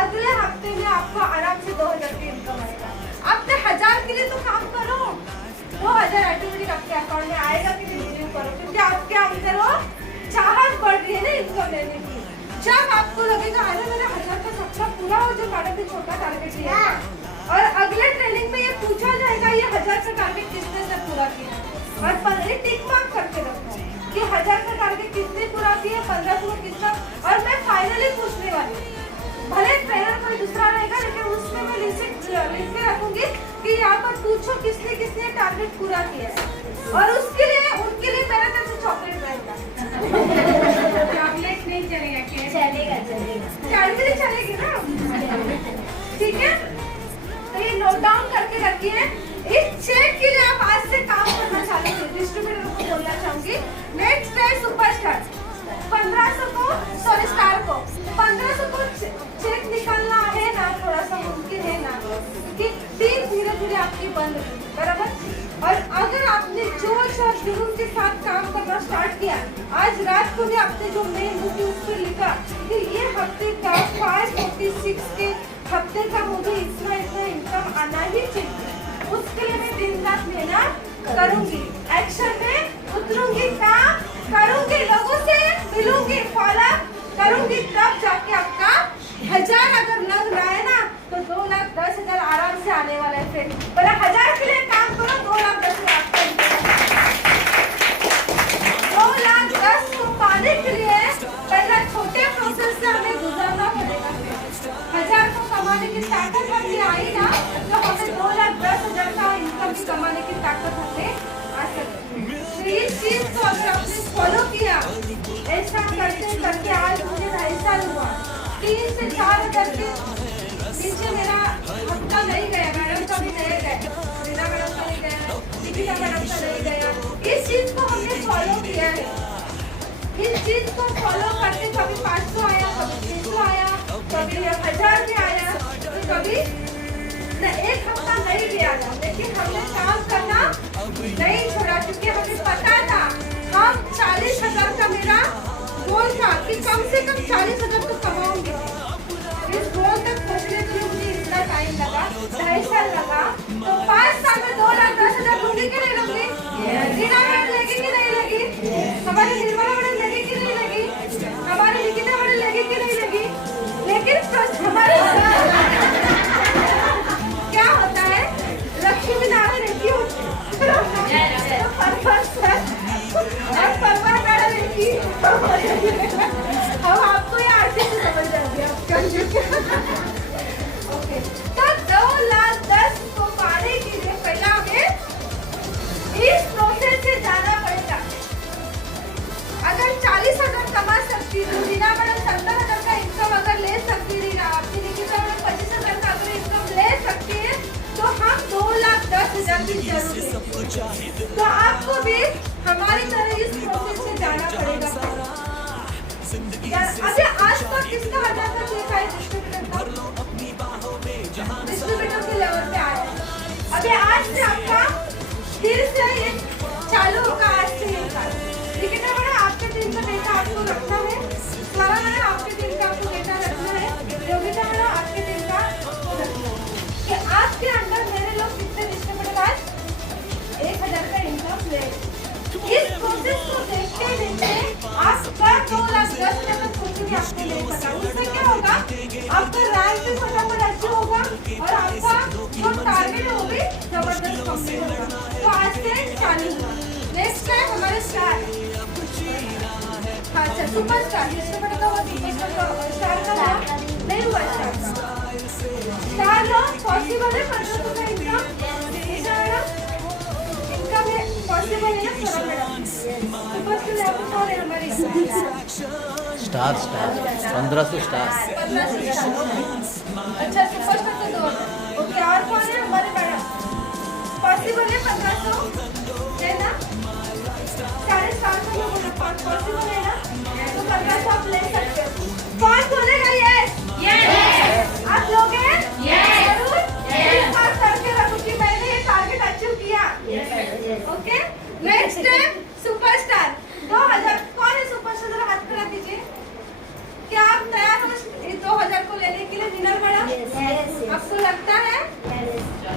अगले हफ्ते में आपको आराम से 2000 की इनकम आएगा। आपने 1000 के लिए तो काम करो, 2000 ऑटोमेटिक आपके अकाउंट में आएगा कि नहीं रिव्यू करो, क्योंकि आपके अंदर वो चाहत बढ़ रही है ना इनकम लेने की। जब आपको लगेगा अरे मैंने 1000 का सपना पूरा हो, जो टारगेट छोटा टारगेट लिया और अगले ट्रेनिंग में ये पूछा जाएगा ये 1000 का टारगेट किसने से पूरा किया, और 15 टिक मार्क करके रखो कि 1000 का टारगेट किसने पूरा किया, 1500 का किसका। और मैं फाइनली पूछने वाली हूँ, भले ट्रेनर कोई दूसरा रहेगा लेकिन उसमें मैं लिख के रखूंगी कि यहाँ पर पूछो किसने किसने टारगेट पूरा किया है, और उसके लिए उनके लिए मेरा तरफ से चॉकलेट रहेगा। चॉकलेट नहीं चलेगा क्या? चलेगा कैडबरी चलेगी ना, ठीक है। तो ये नोट डाउन करके रखिए। इस चेक के लिए आप आज से काम करना चालू करिए। डिस्ट्रीब्यूटर को बोलना चाहूंगी, नेक्स्ट है सुपरस्टार 1500 को, सॉरी स्टार को 1500 को चेक निकालना है ना, थोड़ा सा मुमकिन है ना, कि दिन धीरे धीरे आपकी बंद होगी, बराबर। और अगर आपने जोश और जुनून के साथ काम करना स्टार्ट किया, आज रात को भी आपने जो मेन बुक उस पर लिखा कि ये हफ्ते का 546 के हफ्ते का मुझे इतना इनकम आना ही चाहिए, उसके लिए मैं दिन रात मेहनत करूंगी, एक्शन में उतरूंगी, काम करूंगी, लोगों से मिलूंगी, फॉलो करूंगी, तब जाके आपका 1000 अगर लग रहा है ना तो 2,10,000 आराम से आने वाला है। फिर बोला 1000 के लिए काम करो, 2,10,000 2,10,000 को पाने के लिए पहला छोटे प्रोसेस से हमें गुजरना पड़ेगा। 1000 को कमाने की ताकत हमें आई ना, तो हमें 2,10,000 का इनकम कमाने की ताकत हमें आ सकती है। तो इस चीज को अगर आपने फॉलो किया, ऐसा करते करके आज मुझे 2.5 साल हुआ, 3 से 4,000 के नीचे मेरा हफ्ता नहीं गया। मैडम का भी नहीं गया, रीना मैडम का नहीं गया, दीपिका मैडम का नहीं गया। इस चीज को हमने फॉलो किया है। इस चीज को फॉलो करके कभी 500 आया, कभी 600 आया, कभी 1000 भी आया, तो कभी एक हफ्ता नहीं भी आया, लेकिन हमने काम करना नहीं छोड़ा, क्योंकि हमें पता था हम 40,000 का मेरा गोल था कि कम से कम 40,000 तो कमाऊंगी। इस गोल तक पहुंचने के लिए मुझे इतना टाइम लगा, 2.5 साल लगा। तो 5 साल में 2,10,000 लूंगी कि नहीं लूंगी? रीना मैडम लेगी कि नहीं लेगी? हमारी निर्मला मैडम लेगी कि नहीं लेगी? हमारी निकिता मैडम लेगी कि नहीं लेगी? लेकिन हमारे क्या होता है, लक्ष्मी नारायण क्यों हम आपको ये आरती से समझ जाएंगे। ओके, तो 2,10,000 को पाने के लिए पहला हमें इस प्रोसेस से जाना पड़ेगा। अगर 40,000 कमा सकती तो रीना मैडम 70,000 का इनकम अगर ले सकती, रीना आपकी निकिता मैडम 25,000 का अगर इनकम ले सकती है, तो हम 2,10,000 की जरूरत है। तो आपको भी हमारी तरह इस प्रोसेस से जाना पड़ेगा। अभी आज तक किसका 1000 का चेक आया डिस्ट्रीब्यूटर के लेवल पे आया है। अभी आज से आपका फिर से ये चालू होगा, आज से लेकिन मैडम आपके दिन का डेटा आपको रखना है, सारा मैडम आपके दिन का आपको डेटा रखना है, योगिता मैडम आपके दिन का रखना है कि आपके अंदर मेरे लोग इस प्रोसेस को देखते देखते आपका 2,10,000 तक कुछ भी आपको ले सका। उससे क्या होगा, आपका रैंक भी फटाफट अच्छा होगा और आपका जो टारगेट है वो भी जबरदस्त कंप्लीट होगा। तो आज से चालू हुआ। नेक्स्ट है हमारे स्टार। अच्छा, सुपरस्टार जिसको मैंने कहा सुपरस्टार स्टार का नाम नहीं हुआ। स्टार लो पॉसिबल है 1500 का इनकम है पॉसिबल है ना सर मैडम। सुपरस्टार लेवल कौन है हमारी स्टार 1500 स्टार। अच्छा, सुपरस्टार तो 2 ओके। और कौन है हमारे मैडम? पॉसिबल है 1500 है ना? सारे स्टार को बोलना पॉसिबल है ना? तो 1500 आप ले सकते हो। कौन बोलेगा यस? यस आप लोगे? यस जरूर। इस बार करके रखो कि मैंने ये टारगेट अचीव किया। ओके, नेक्स्ट है सुपरस्टार 2000। कौन है सुपरस्टार? जरा हाथ करा दीजिए। क्या आप तैयार हो 2000 को लेने के लिए विनर मैडम? आपको लगता है?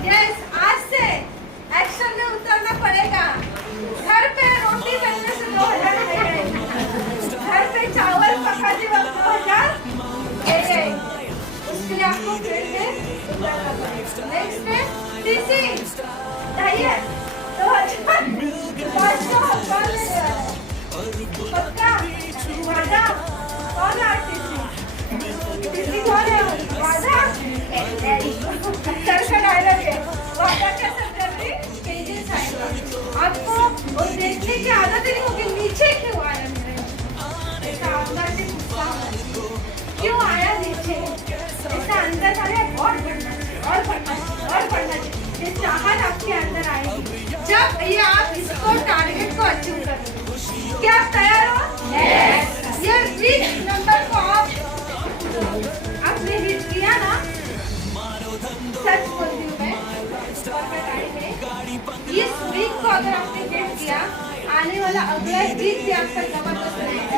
यस। आज से एक्शन में उतरना पड़ेगा। घर पे रोटी बनने से 2000 ले गए, घर पे चावल पकाते वक्त 2000 ले गए। उसके लिए आपको फिर से उतरना पड़ेगा। नेक्स्ट है टीसी 2,500 कौन लेने वाला है? पक्का वादा? कौन आर्टिस्ट? टीसी कौन है? वादा सर का डायलॉग है। वादा कैसे कर रही? पेजेस आएगा आपको वो देखने की आदत नहीं होगी। नीचे क्यों आया मेरे? ऐसा अंदर से गुस्सा क्यों आया नीचे? ऐसा अंदर आया और बढ़ना और बढ़ना और बढ़ना। ये चाहत आपके अंदर आएगी जब ये आप इसको टारगेट को अचीव करेंगे। क्या आप तैयार हो? यस। ये 20 नंबर को आपने हिट किया ना, सच बोलती हूँ मैं, इस वीक को अगर आपने हिट किया, आने वाला अगला वीक भी आपका जबरदस्त रहेगा।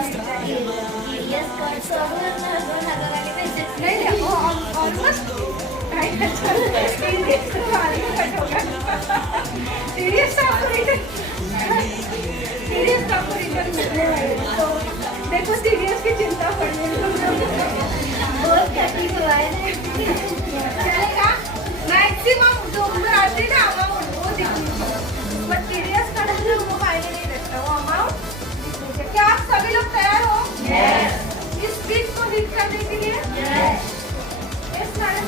नहीं वो ऑलमोस्ट देखो सीरियस की चिंता पड़ने चलेगा। मैक्सिमम जो उम्र आती है ना अमाउंट वो दिखनी, बट सीरियस का वो मायने नहीं रखता, वो अमाउंट। क्या आप सभी लोग तैयार हो? इस वीक को हिट करने के लिए? इस मैडम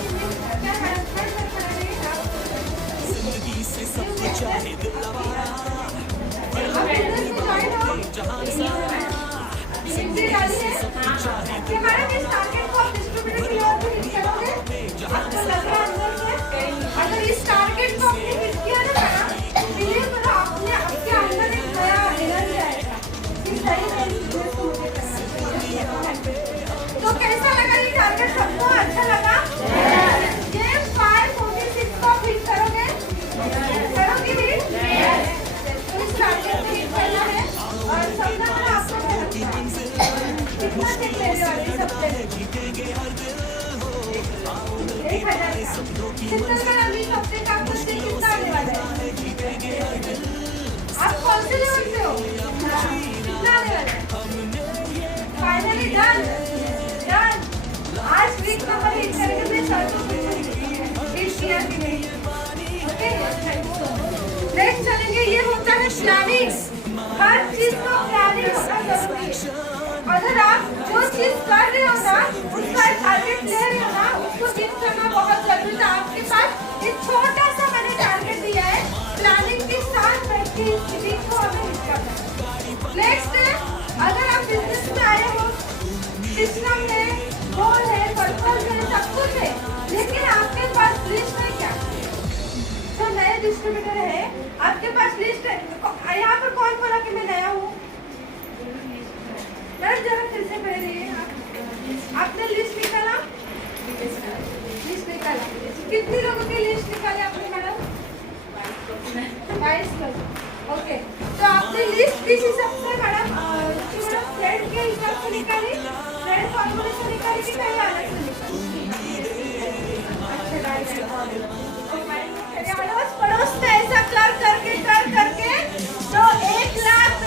क्या मैडम इस टारगेट को डिस्ट्रीब्यूटर की ओर से हिट करोगे? आपको लग रहा है अंदर से अगर इस टारगेट को आपने हिट किया ना मैडम, बिलीव करो आपके अंदर एक नया एनर्जी आएगा कि सही में बिजनेस को मुझे करना चाहिए। तो कैसा लगा ये टारगेट? सबको अच्छा लगा? ये 546 को हिट करोगे? करोगे हिट? तो इस टारगेट को हिट करना है और सबका आपको कितना चेक लेने वाले सबसे? 1000 कितना का अभी सबसे का आपको चेक कितना आने वाला है? आप कौन से लेवल पे हो? कितना आने वाला है? Finally done. आज वीक नंबर हिट करेंगे। मैं सर को हिट किया कि नहीं? ओके, नेक्स्ट चलेंगे। ये होता है प्लानिंग। हर चीज को प्लानिंग होना जरूरी है। अगर आप जो चीज कर रहे हो ना, उसका टारगेट ले रहे हो ना, उसको हिट करना बहुत जरूरी है। आपके पास एक छोटा सा मैंने टारगेट दिया है, प्लानिंग के साथ बैठ के इस वीक को हमें हिट करना है। नेक्स्ट है, अगर आप बिजनेस में आए हो, सिस्टम है, गोल है, पर्पस है, सब कुछ है, लेकिन आपके पास लिस्ट है क्या? जो नए डिस्ट्रीब्यूटर है, आपके पास लिस्ट है। यहाँ पर कौन बोला कि मैं नया हूँ? मैडम जरा फिर से कह रही है। आपने लिस्ट निकाला? लिस्ट निकाला। कितने लोगों की लिस्ट निकाली आपने मैडम? 22 लोग। ओके, तो आपने लिस्ट किस हिसाब से मैडम? फ्रेंड के हिसाब से निकाली, फ्रेंड फॉर्मूले से निकाली कि पहले अलग से निकाली? अच्छा, अड़ोस पड़ोस में ऐसा कर करके तो 1,00,000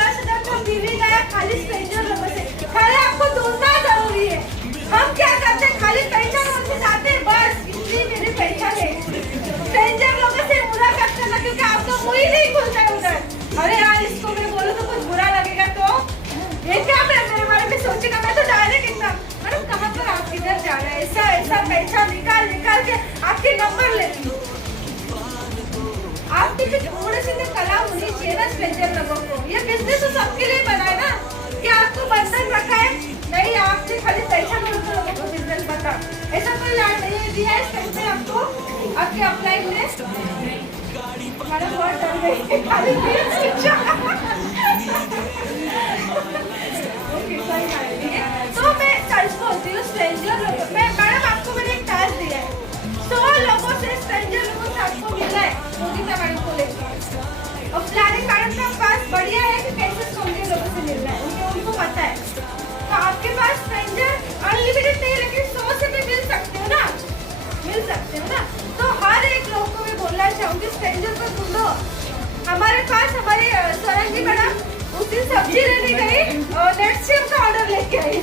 अरे यार इसको मैं बोलूं तो कुछ बुरा लगेगा तो ये क्या मैं मेरे बारे में सोचेगा। मैं तो डायरेक्ट इतना मैडम कहाँ पर आप किधर जा रहे हैं, ऐसा ऐसा पैसा निकाल निकाल के आपके नंबर लेती हूँ। आपके भी थोड़ी सी कला होनी चाहिए ना स्ट्रेंजर लोगों को। ये बिजनेस तो सबके लिए बना है ना, क्या आपको बंधन रखा है? नहीं, आपने खाली पैसा मिलकर लोगों को बिजनेस बता, ऐसा कोई लाइन नहीं दिया है इसमें आपको आपके अपलाइन में। मैडम बहुत डर गई खाली तो मैं सच बोलती हूँ स्ट्रेंजर लोगों मैं मैडम आपको मैंने एक टास्क दिया है 100 लोगों से स्ट्रेंजर लोगों से आपको मिलना है मोदिता मैडम को लेकर। और प्लानिंग मैडम का पास बढ़िया है कि कैसे स्ट्रेंजर लोगों से मिलना है उनको पता है। तो आपके पास स्ट्रेंजर अनलिमिटेड नहीं लेकिन 100 से भी मिल सकते हो ना। तो हर एक लोग को मैं बोलना चाहूँगी स्ट्रेंजर को ढूंढो। हमारे पास हमारी सरंगी मैडम उस दिन सब्जी लेने गई और नेट से उनका ऑर्डर लेके आई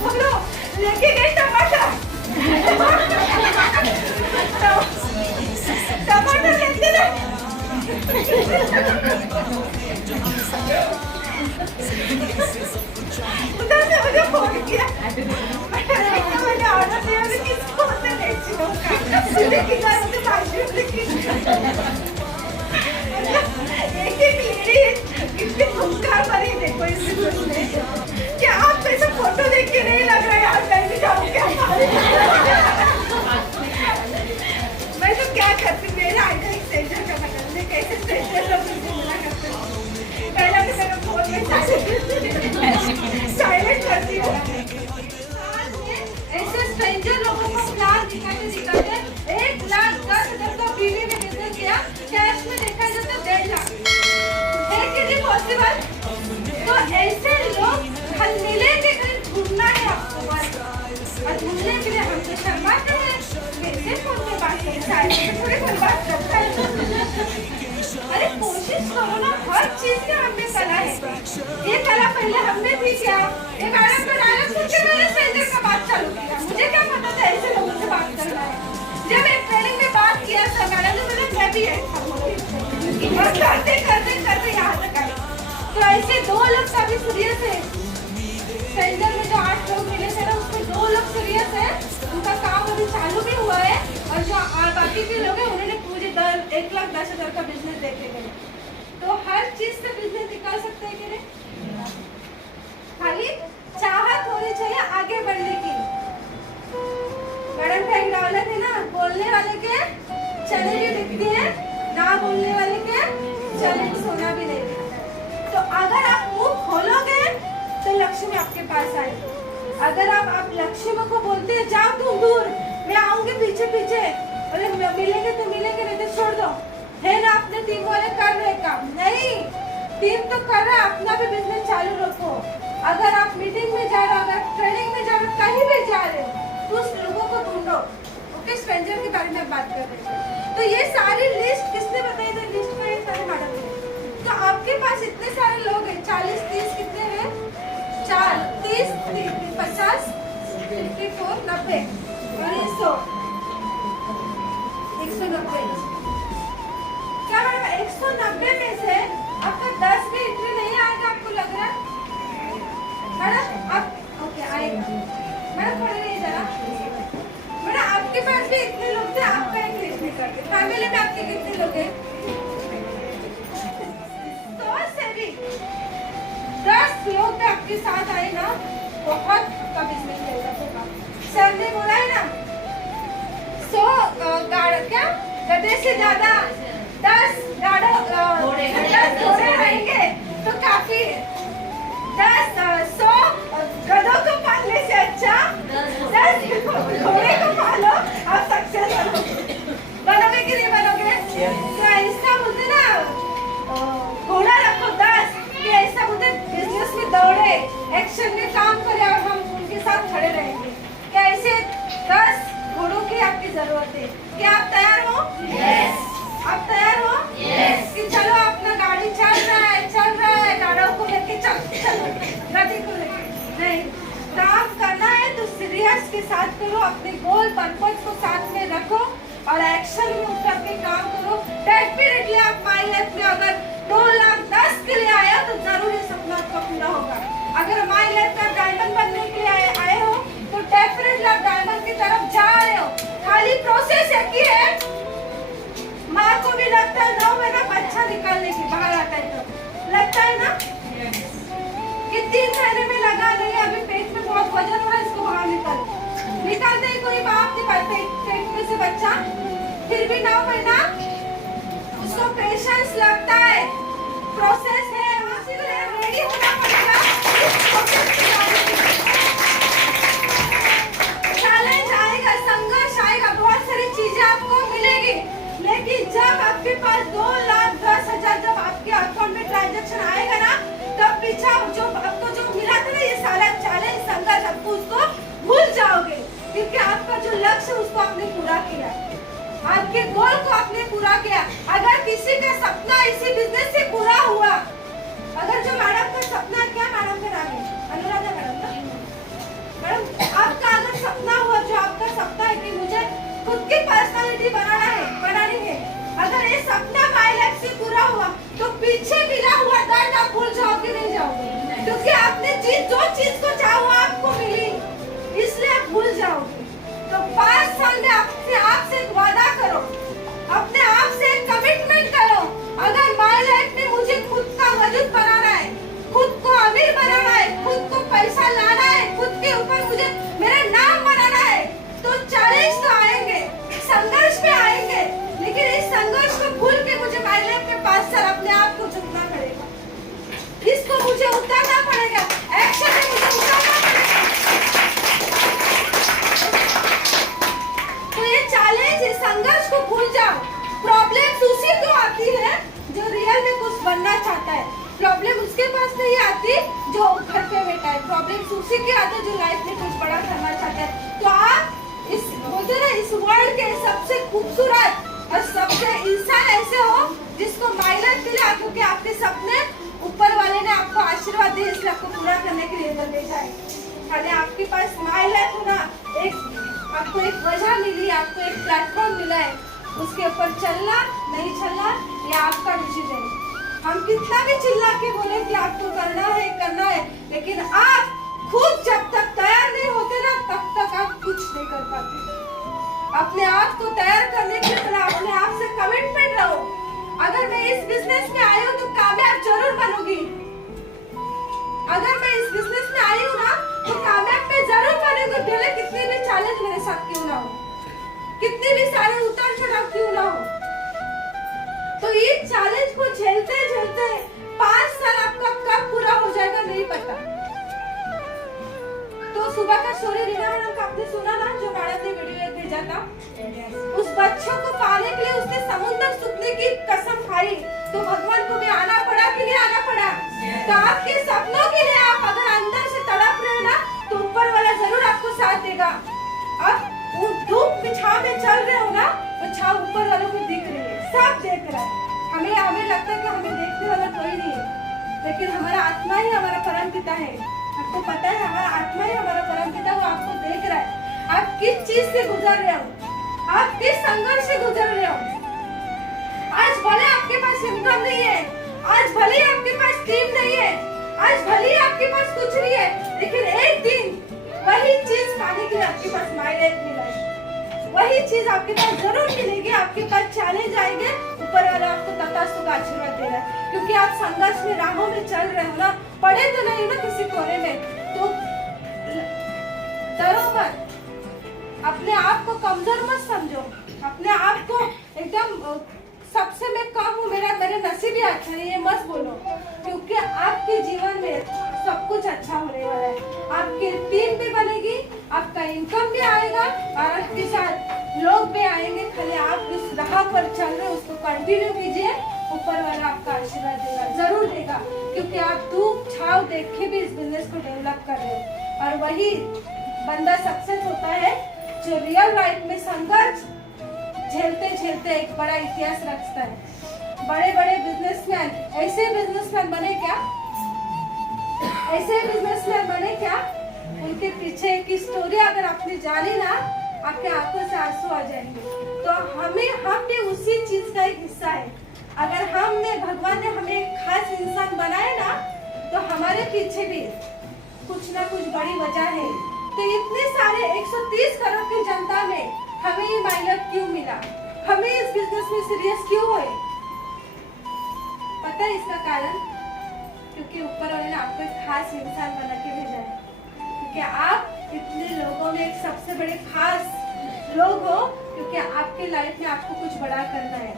बोलो लेके गई टमाटर टमाटर लेते ना उधर से मुझे फोन किया मैंने ऑर्डर दिया किसको होते नहीं एक लेडी कितनी खूबसूरत बनी देखो इस बिजनेस में। क्या आप ऐसा फोटो देख के नहीं लग रहा है यार मैं भी जाऊँ क्या? मैं तो क्या करती मेरा आइडिया स्ट्रेंजर का बदल में कैसे स्ट्रेंजर लोग मुझे मिला करते हैं। पहले तो मेरा फोन में साइलेंट कर दिया। ऐसे स्ट्रेंजर लोगों को प्लान दिखाते 1,10,000 का बीवी ने बिजनेस किया, कैश में देखा जाए तो 1.5 लाख है कि नहीं पॉसिबल? तो ऐसे लोग हल मिलेंगे कहीं ढूंढना है आपको बस। और ढूंढने के लिए हम तो शर्माते हैं कैसे फोन पे बात करें साइड में थोड़ी बर्बाद करता है। अरे कोशिश करो ना, हर चीज के हमने कला है। ये कला पहले हमने भी किया। ये मैडम को डायरेक्ट पूछ के मैंने स्ट्रेंजर का बात चालू किया। मुझे क्या पता था ऐसे लोगों से बात करना है। जब एक ट्रेनिंग में बात किया था मैडम ने बोला मैं भी और करते करते करते यहाँ तक आए। तो ऐसे 2 लोग काफी सीरियस है। स्ट्रेंजर में जो 8 लोग मिले थे ना उसमें 2 लोग सीरियस है, उनका काम अभी चालू भी हुआ है। और जो बाकी के लोग हैं उन्होंने पूरे 1,10,000 का बिजनेस देखे गए। तो हर चीज से बिजनेस निकाल सकते हैं कि नहीं, खाली चाहत होनी चाहिए आगे बढ़ने की। मैडम का एक डायलॉग है ना, बोलने वाले के चने भी बिकती है, ना बोलने वाले के चने सोना भी नहीं बिकता है। तो अगर आप मुंह खोलोगे तो लक्ष्मी आपके पास आएगी। अगर आप लक्ष्मी को बोलते हैं जाओ तुम दूर, मैं आऊंगी पीछे पीछे, अरे मिलेंगे तो मिलेंगे नहीं तो छोड़ दो, है ना अपने टीम वाले कर रहे काम। नहीं, टीम तो कर रहा है, अपना भी बिजनेस चालू रखो। अगर आप मीटिंग में जा रहे हो, अगर ट्रेनिंग में जा रहे हो, कहीं भी जा रहे हो तो उस लोगों को ढूंढो। ओके, स्ट्रेंजर के बारे में बात कर रहे हैं। तो ये सारी लिस्ट किसने बताई थी? लिस्ट का ये सारे मैडम ने। तो आपके पास इतने सारे लोग हैं, 40 30 कितने हैं? 4 30 50 54 90 और 100 190। क्या मैडम 190 में से आपका 10 भी एंट्री नहीं आएगा? आपको लग रहा है मैडम? आप ओके आएगा मैडम, थोड़ी नहीं जरा मैडम। आपके पास भी इतने लोग थे, आपका एक लिस्ट नहीं करते। फैमिली में आपके कितने लोग हैं? 100 से भी 10 लोग भी आपके साथ आए ना, बहुत का बिजनेस डेवलप होगा। सर ने बोला है ना 100 क्या गधे से ज्यादा 10 घोड़े रहेंगे तो काफी 100 गधों को पालने से अच्छा 10 घोड़े को पालो, आप सक्सेस बनोगे कि नहीं बनोगे? तो ऐसा बोलते ना घोड़ा रखो 10 कि ऐसा बोलते बिजनेस में दौड़े, एक्शन में काम करे और हम उनके साथ खड़े रहेंगे। क्या ऐसे 10 घोड़ों की आपकी जरूरत है? क्या आप तैयार हो? Yes. आप तैयार हो? Yes. कि चलो अपना गाड़ी चल रहा है गाड़ियों को लेके चलो गति को लेके नहीं, काम करना है तो सीरियस के साथ करो, अपने गोल पर्पस को साथ में रखो और एक्शन में उठ के काम करो। डेफिनेटली आप माई लाइफ में अगर 2,10,000 के लिए आए हो तो जरूर ये सपना आपका पूरा होगा। अगर माई लाइफ का डायमंड बनने के लिए आए हो तो डेफिनेटली आप डायमंड की तरफ जा रहे हो। खाली प्रोसेस एक ही है, माँ को भी लगता है 9 महीना बच्चा निकालने की बाहर आता है तो लगता है ना कि 3 महीने में लगा नहीं, अभी पेट में बहुत वजन हो रहा है, इसको बाहर निकालते ही कोई बाप निकालते पेट में से बच्चा, फिर भी 9 महीना उसको पेशेंस लगता है, प्रोसेस है, उसी के लिए रेडी होना पड़ेगा इस प्रोसेस के लिए। चैलेंज आएगा, संघर्ष आएगा, बहुत सारी चीजें आपको मिलेगी, लेकिन जब आपके पास 2,10,000 जब आपके अकाउंट में ट्रांजैक्शन आएगा ना, तब पीछा जो आपको जो मिला था ना ये सारा चैलेंज संघर्ष, आपको उसको भूल जाओगे, क्योंकि आपका जो लक्ष्य उसको आपने पूरा किया, आपके गोल को आपने पूरा किया। अगर किसी का सपना इसी बिजनेस से पूरा हुआ, अगर जो मैडम का सपना, क्या मैडम का नाम है, अनुराधा मैडम, मैडम आपका अगर सपना हुआ, जो आपका सपना है कि मुझे खुद की पर्सनालिटी बनानी है, अगर ये सपना माई लाइफ से पूरा हुआ तो पीछे मिला हुआ दर्द आप भूल जाओगे, नहीं जाओगे, क्योंकि आपने जो चीज को चाहो आपको मिली, इसलिए आप भूल जाओगे। तो 5 साल में अपने आप से एक वादा करो, अपने आप से एक कमिटमेंट करो, अगर माई लाइफ में मुझे खुद का वजूद बनाना है, खुद को अमीर बनाना है, खुद को पैसा लाना है, खुद के ऊपर मुझे मेरा नाम बनाना है, तो चैलेंज तो आएंगे, संघर्ष में आएंगे, लेकिन इस संघर्ष को भूल के मुझे माई लाइफ में 5 साल अपने आप को झुकना पड़ेगा, इसको मुझे उतारना पड़ेगा, एक्शन में मुझे उतारना पड़ेगा। तो ये चैलेंज, इस संघर्ष को भूल जाओ। प्रॉब्लम्स उसी को आती है जो रियल में कुछ बनना चाहता है, प्रॉब्लम उसके पास नहीं आती जो घर पे बैठा है, प्रॉब्लम्स उसी के आते हैं जो लाइफ में कुछ बड़ा करना चाहता है। तो आप इस मुझे ना इस वर्ल्ड के सबसे खूबसूरत और सबसे इंसान ऐसे हो जिसको माई लाइफ के लिए, क्योंकि आपके सपने ऊपर वाले ने आपको आशीर्वाद दिए, इसलिए आपको पूरा करने के लिए इधर भेजा है। खाली आपके पास माई लाइफ होना, आपको एक वजह मिली, आपको एक प्लेटफॉर्म मिला है, उसके ऊपर चलना नहीं चलना ये आपका डिसीजन है। हम कितना भी चिल्ला के बोले कि आपको करना है, लेकिन आप खुद जब तक तैयार नहीं होते ना, तब तक आप कुछ नहीं कर पाते। अपने आप को तैयार करने के लिए अपने आप से कमिटमेंट रहो। अगर मैं इस बिजनेस में आई हूँ तो कामयाब जरूर बनूंगी, अगर मैं इस बिजनेस में आई हूँ ना तो कामयाब मैं जरूर बनूंगी, भले कितने भी चैलेंज मेरे साथ क्यों ना हो, कितने भी सारे उतार चढ़ाव क्यों ना हो। तो ये चैलेंज को झेलते झेलते 5 साल आपका कब पूरा हो जाएगा नहीं पता। तो सुबह का स्टोरी रीना मैडम का आपने सुना ना, जो मैडम ने वीडियो भेजा था, उस बच्चों को पाने के लिए उसने समुद्र सूखने की कसम खाई, तो भगवान को भी आना पड़ा कि नहीं आना पड़ा। तो आपके सपनों के लिए आप अगर अंदर से तड़प रहे हो ना, तो ऊपर वाला जरूर आपको साथ देगा। आप धूप में छाव में चल रहे हो ना, तो छाव ऊपर वालों को दिख रही है, सब देख रहा है। हमें लगता है कि हमें देखने वाला कोई नहीं है, लेकिन हमारा आत्मा ही हमारा परम पिता है। आपको पता है हमारा आत्मा ही हमारा परम पिता, वो आपको देख रहा है। आप किस चीज से गुजर रहे हो, आप किस संघर्ष से गुजर रहे हो। आज भले आपके पास इनकम नहीं है, आज भले आपके पास टीम नहीं है, आज भले आपके पास कुछ नहीं है, लेकिन एक दिन वही चीज पाने के लिए आपके पास माई लाइफ मिला है, वही चीज आपके पास जरूर मिलेगी। आपके पास चैलेंज आएंगे, ऊपर वाला आपको तथास्तु का आशीर्वाद दे रहा है, क्योंकि आप संघर्ष में राहों में चल रहे हो ना, पड़े तो नहीं ना किसी कोने में, तो डरो मत, अपने आप को कमजोर मत समझो, अपने आप को एकदम सबसे मैं कम हूँ, मेरे नसीब ही अच्छा है ये मत बोलो, क्योंकि आपके जीवन में सब कुछ अच्छा होने वाला है। आपकी टीम भी बनेगी, आपका इनकम भी आएगा और आपके साथ लोग भी आएंगे। खाली आप इस राह पर चल रहे उसको कंटिन्यू कीजिए, ऊपर वाला आपका आशीर्वाद देगा, जरूर देगा, क्योंकि आप धूप छाव देख के भी इस बिजनेस को डेवलप कर रहे हो। और वही बंदा सक्सेस होता है जो रियल लाइफ में संघर्ष झेलते झेलते एक बड़ा इतिहास रचता है। बड़े बड़े बिजनेसमैन ऐसे बिजनेसमैन बने क्या, ऐसे बिजनेसमैन बने क्या, उनके पीछे की स्टोरी अगर आपने जानी ना, आपके आंखों से आंसू आ जाएंगे। तो हम भी उसी चीज का एक हिस्सा है। अगर हमने भगवान ने हमें एक खास इंसान बनाया ना, तो हमारे पीछे भी कुछ ना कुछ बड़ी वजह है। तो इतने सारे 130 करोड़ की जनता में हमें ये माइलर क्यों मिला, हमें इस बिजनेस में सीरियस क्यों हुए? पता है इसका कारण? क्योंकि ऊपर वाले ने आपको एक खास इंसान बना के भेजा है। क्योंकि आप इतने लोगों में एक सबसे बड़े खास लोग हो, क्योंकि आपके लाइफ में आपको कुछ बड़ा करना है।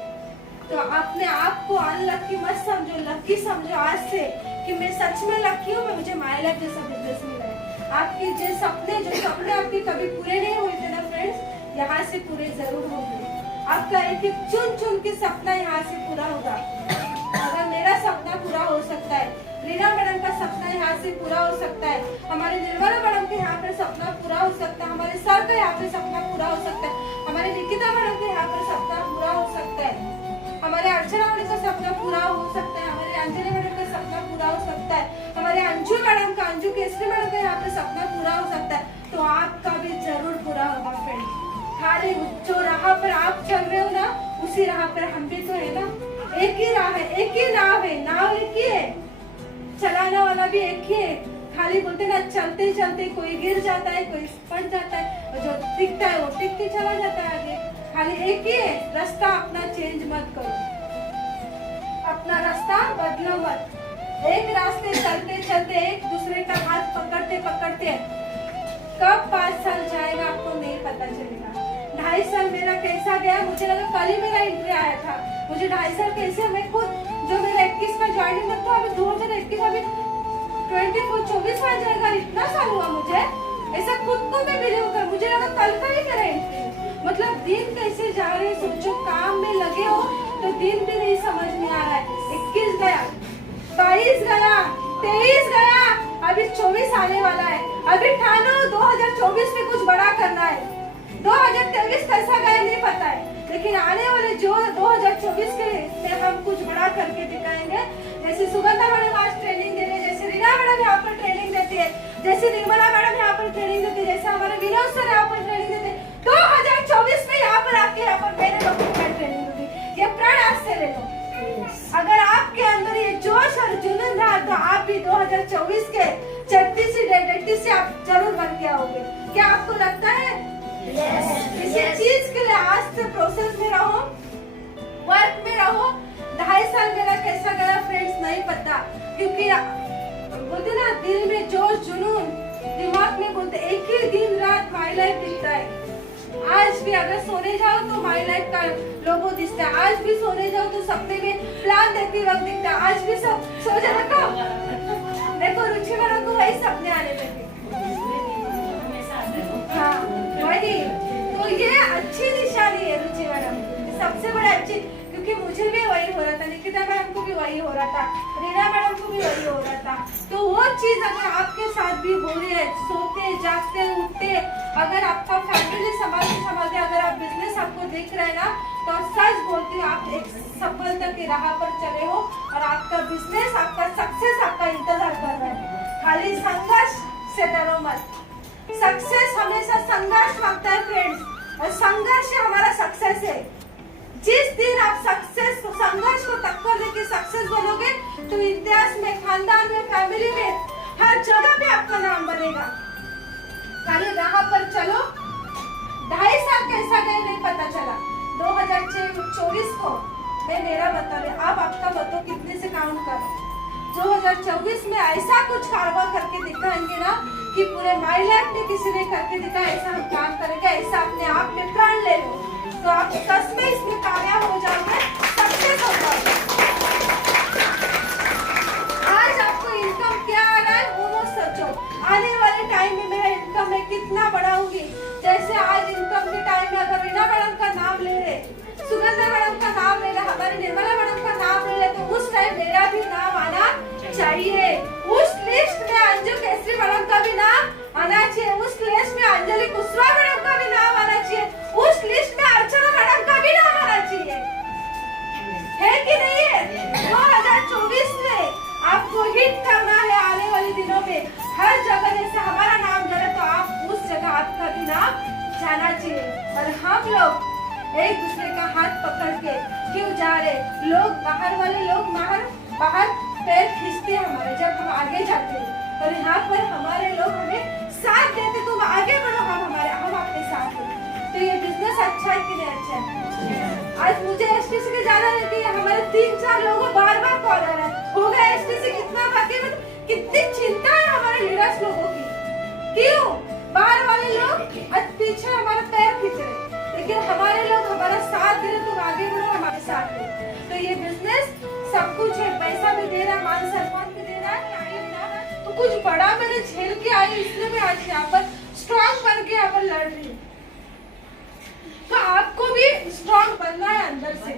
तो अपने आप को अनलकी मत समझो, लकी समझो आज से कि मैं सच में लकी हूँ, मैं मुझे माय लाइफ जैसा बिजनेस मिला है। आपके जो सपने आपके कभी पूरे नहीं हुए थे ना फ्रेंड्स, यहाँ से पूरे जरूर होंगे। आपका एक एक चुन के सपना यहाँ से पूरा होगा। अगर मेरा सपना पूरा हो सकता है, रीना मैडम का सपना यहाँ से पूरा हो सकता है, हमारे निर्मला मैडम के यहाँ पर सपना पूरा हो सकता है, हमारे सर का यहाँ पे सपना पूरा हो सकता है, हमारे निकिता मैडम के यहाँ पर सपना पूरा हो सकता है, हमारे अर्चना मैडम का सपना पूरा हो सकता है, हमारे अंजलि मैडम का सपना पूरा हो सकता है, हमारे अंजू मैडम का, अंजू केसरी मैडम का यहाँ पे सपना पूरा हो सकता है। तो आपका भी जरूर पूरा होगा फ्रेंड। खाली जो राह पर आप चल रहे हो ना, उसी राह पर हम भी तो है ना। एक ही राह है, एक ही नाव है, नाव एक ही है, चलाने वाला भी एक ही है। खाली बोलते ना, चलते चलते कोई गिर जाता है, कोई पड़ जाता है, और जो टिकता है वो टिक के चला जाता है आगे। खाली एक ही है रास्ता, अपना चेंज मत करो, अपना रास्ता बदलो मत। एक रास्ते चलते चलते एक दूसरे का हाथ पकड़ते पकड़ते कब 5 साल जाएगा आपको नहीं पता चलेगा। 2.5 साल मेरा कैसा गया, मुझे लगा कल ही मेरा एंट्री आया था। मुझे 2.5 साल कैसे, मैं खुद जो मेरा 21 का ज्वाइनिंग था, अभी 2021 अभी 24 में जाएगा, इतना साल हुआ मुझे। ऐसा खुद को मैं बिलीव कर, मुझे लगा कल का ही मेरा एंट्री। मतलब दिन कैसे जा रहे हैं, सोचो काम में लगे हो तो दिन भी नहीं समझ में आ रहा है। 21 गया, 22 गया, 23 गया, अभी 24 आने वाला है। अभी ठानो 2024 में कुछ बड़ा करना है। 2023 कैसा गया नहीं पता है, लेकिन आने वाले जो 2024 के में हम कुछ बड़ा करके दिखाएंगे। जैसे सुगंधा मैडम आज ट्रेनिंग दे रहे हैं, जैसे रीना मैडम यहाँ पर ट्रेनिंग देती है, जैसे निर्मला मैडम यहाँ पर ट्रेनिंग देती है, जैसे हमारे विनोद सर यहाँ पर ट्रेनिंग देते हैं। 2024 में यहाँ पर आके यहाँ पर मेरे लोगों को ट्रेनिंग दूंगी। ये प्रण आज से ले लो। अगर आपके अंदर ये जोश और जुनून रहा तो आप भी 2024 के 36 से आप जरूर बन के आओगे। क्या आपको लगता है? किसी चीज के लिए आज से प्रोसेस में रहो, वर्क में रहो। 2.5 साल मेरा कैसा गया फ्रेंड्स नहीं पता, क्योंकि बोलते ना दिल में जोश जुनून, दिमाग में बोलते एक ही दिन रात माय लाइफ दिखता है। आज भी अगर सोने जाओ तो माय लाइफ का लोगो दिखता है, आज भी सोने जाओ तो सपने में प्लान देखते वक्त दिखता है, आज भी सब सो जा रखो। देखो रुचि मैडम को वही सपने आने लगे। हाँ वही, तो ये अच्छी निशानी है रुचि मैडम, सबसे बड़ा अच्छी, क्योंकि मुझे भी वही हो रहा था, निकिता मैडम को भी वही हो रहा था, रीना मैडम को भी वही हो रहा था। तो वो चीज अगर आपके साथ भी हो रही है, सोते जागते उठते, अगर आपका फैमिली संभालते अगर आप बिजनेस आपको देख रहे हैं ना, तो सच बोलती हूँ आप एक सफलता की राह पर चले हो और आपका बिजनेस, आपका सक्सेस आपका इंतजार कर रहा है। खाली संघर्ष से डरो मत। सक्सेस हमेशा संघर्ष मांगता है फ्रेंड्स, और संघर्ष ही हमारा सक्सेस है। जिस दिन आप संघर्ष को टक्कर देके सक्सेस बनोगे तो इतिहास में, खानदान में, फैमिली में, हर जगह पे आपका नाम बनेगा। खाली राह पर चलो। 2.5 साल कैसा गए नहीं पता चला। 2024 को मैं मेरा बता रही, आप आपका बताओ कितने से काउंट करो। 2024 में ऐसा कुछ कारवा करके दिखाएंगे ना कि पूरे माय लाइफ में किसी ने करके दिखाया, ऐसा हम काम करेंगे, ऐसा अपने आप में प्रण ले लो तो आप सच में इसमें कामयाब हो जाओगे, सक्सेस हो जाओगे। आज आपको इनकम क्या आ रहा है वो मत सोचो, आने वाले टाइम में मेरा इनकम मैं कितना बढ़ाऊंगी। जैसे आज इनकम के टाइम में अगर रीना मैडम का नाम ले रहे, सुगंधा मैडम का नाम ले रहे, हमारी निर्मला मैडम का नाम ले रहे, तो उस टाइम मेरा भी नाम आना चाहिए। उस लिस्ट में अंजू केसरी मैडम का भी नाम आना चाहिए, उस लिस्ट में अंजलि कुशवाहा मैडम का भी नाम आना चाहिए, उस लिस्ट में अर्चना मैडम का भी नाम आना चाहिए। लोग बाहर वाले लोग बाहर पैर खींचते हैं हमारे जब हम आगे जाते हैं, और यहाँ पर हमारे लोग हमें साथ देते, तुम आगे बढ़ो, हम आपके साथ हैं। तो ये बिजनेस अच्छा है कि नहीं अच्छा है? आज मुझे एसटीसी के जाना रहती है, हमारे 3-4 लोगों बार कॉल आ रहा है, होगा एसटीसी कितना बाकी, कितनी चिंता है हमारे लीडर्स लोगों की। क्यों? बाहर वाले लोग आज पीछे हमारा पैर खींच रहे, लेकिन हमारे लोग हमारा साथ दे रहे, तुम आगे बढ़ो, हमारे साथ है। तो ये बिजनेस सब कुछ है, पैसा भी दे रहा, मान सम्मान भी दे रहा है, तो कुछ बड़ा मैंने झेल के आई, इसलिए मैं आज यहाँ पर स्ट्रॉन्ग बन के यहाँ पर लड़ रही हूँ। तो आपको भी स्ट्रॉन्ग बनना है अंदर से,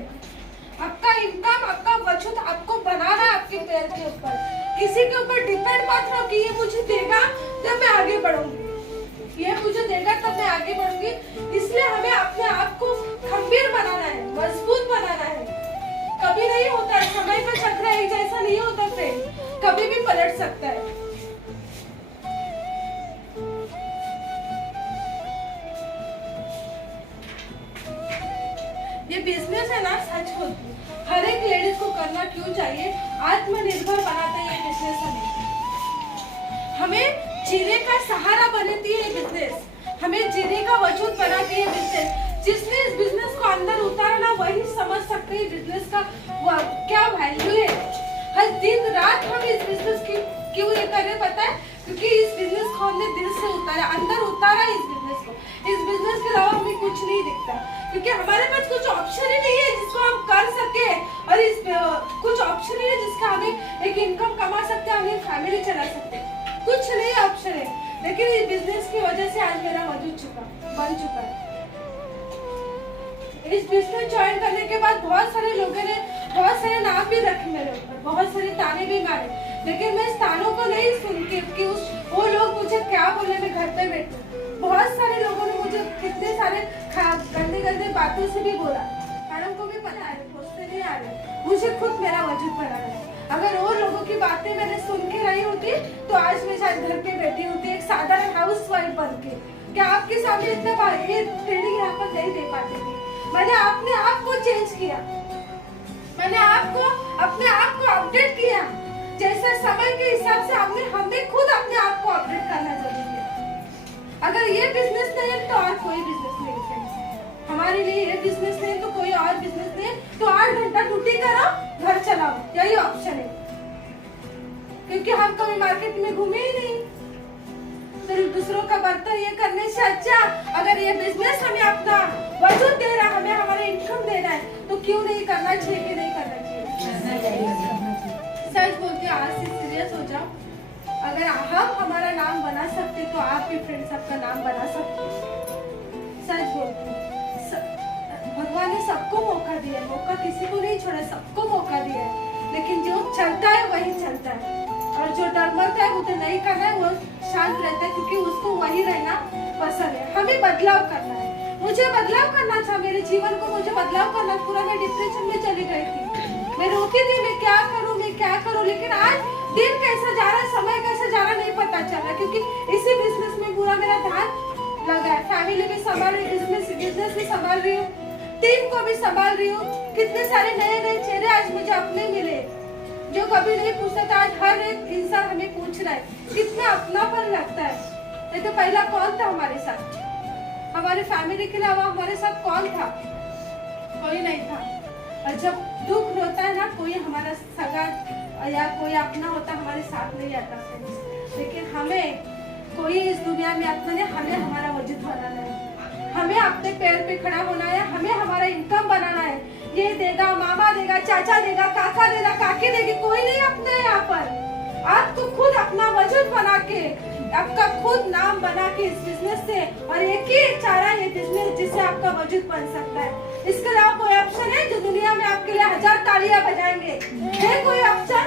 आपका इनकम, आपका बचत आपको बनाना है आपके पैर के ऊपर, किसी के ऊपर डिपेंड मत रहो कि ये मुझे देगा तब मैं आगे बढ़ूंगी, ये मुझे देगा तब मैं आगे बढ़ूंगी। इसलिए हमें अपने आप को खंबीर बनाना है, मजबूत बनाना है। कभी नहीं होता है, समय का चक्र एक जैसा नहीं होता फ्रेंड, कभी भी पलट सकता है। ये बिजनेस है ना, सच होती हर एक लेडीज को करना क्यों चाहिए, आत्मनिर्भर बनाता है ये बिजनेस। हमें जीने का सहारा बनाती है बिजनेस, हमें जीने का वजूद बनाती है बिजनेस। जिसने इस बिजनेस को अंदर उतारा ना, वही समझ सकते हैं बिजनेस का क्या वैल्यू है। हर दिन रात हम इस बिजनेस की क्यों ये कर रहे पता है? क्योंकि इस बिजनेस को हमने दिल से उतारा, अंदर उतारा इस बिजनेस को। इस बिजनेस के अलावा हमें कुछ नहीं दिखता, क्योंकि हमारे पास कुछ ऑप्शन ही नहीं है जिसको हम कर सके, और इस कुछ ऑप्शन ही है जिसका हमें एक इनकम कमा सकते हैं, हमें फैमिली चला सकते हैं, कुछ नहीं ऑप्शन है। लेकिन इस बिजनेस की वजह से आज मेरा वजूद बन चुका है। इस बिजनेस ज्वाइन करने के बाद बहुत सारे लोगों ने बहुत सारे नाम भी रखे मेरे ऊपर, बहुत सारे ताने भी मारे, लेकिन मैं इस तानों को नहीं सुन के कि वो लोग मुझे क्या बोले, मैं घर पे बैठी। बहुत सारे लोगों ने मुझे कितने सारे गंदे बातों से भी बोला, मैडम को भी पता है, सोचते नहीं आ रहे, मुझे खुद मेरा वजूद बना है। अगर वो लोगों की बातें मैंने सुन के रही होती तो आज मैं शायद घर पे बैठी होती एक साधारण हाउसवाइफ बन के। क्या आपके सामने इतना ये ट्रेनिंग यहाँ पर नहीं दे पाती थी। मैंने अपने आप को चेंज किया, मैंने अपने आप को अपडेट किया, जैसे समय के हिसाब से हमें खुद अपने आप को अपडेट करना जरूरी है। अगर ये बिजनेस नहीं है तो और कोई बिजनेस नहीं है। हमारे लिए ये बिजनेस नहीं तो कोई और बिजनेस नहीं, तो 8 घंटा ड्यूटी करो, घर चलाओ, यही ऑप्शन है। क्योंकि हम कभी मार्केट में घूमे ही नहीं, तो दूसरों का बर्तन ये करने से अच्छा अगर ये बिजनेस हमें अपना वजूद दे रहा है, हमें हमारा इनकम दे रहा है, तो क्यों नहीं करना चाहिए कि नहीं करना चाहिए। सच बोलती हूँ, आज से सीरियस हो जाओ। अगर हम हमारा नाम बना सकते तो आप भी फ्रेंड्स आपका नाम बना सकते। सच बोलती हूँ, भगवान ने सबको मौका दिया, मौका किसी को नहीं छोड़ा, सबको मौका दिया है, लेकिन जो चलता है वही चलता है, और जो डरमता है वो तो नहीं करना है, वो शांत रहता है, क्योंकि उसको वही रहना पसंद है। हमें बदलाव करना है, मुझे बदलाव करना था, मेरे जीवन को मुझे बदलाव करना। पूरा मैं डिप्रेशन में चली गई थी, मैं रोती थी मैं क्या करूं, लेकिन आज दिन कैसा जा रहा है, समय कैसा जा रहा नहीं पता चल रहा, क्योंकि इसी बिजनेस में पूरा मेरा ध्यान लगा है। फैमिली भी संभाल रही हूँ, बिजनेस भी संभाल रही हूँ, टीम को भी संभाल रही हूँ। कितने सारे नए चेहरे आज मुझे अपने मिले, जो कभी नहीं पूछता था, आज हर एक इंसान हमें पूछ रहा है। कितना अपनापन लगता है। नहीं तो पहला कौन था हमारे साथ, हमारे फैमिली के अलावा हमारे साथ कौन था? कोई नहीं था। और जब दुख होता है ना, कोई हमारा सगा या कोई अपना होता हमारे साथ नहीं आता। लेकिन हमें कोई इस दुनिया में अपना नहीं, हमें हमारा वजूद बनाना है, हमें अपने पैर पे खड़ा होना है, हमें हमारा इनकम बनाना है। ये देगा, मामा देगा, चाचा देगा, काका देगा, काकी देगी, कोई नहीं अपने यहाँ पर। आपको खुद अपना वजूद बना के, आपका खुद नाम बना के इस बिजनेस से, और एक ही चारा ये बिजनेस जिससे आपका वजूद बन सकता है। इसके अलावा कोई ऑप्शन है जो दुनिया में आपके लिए 1000 तालियां बजाएंगे? है कोई ऑप्शन?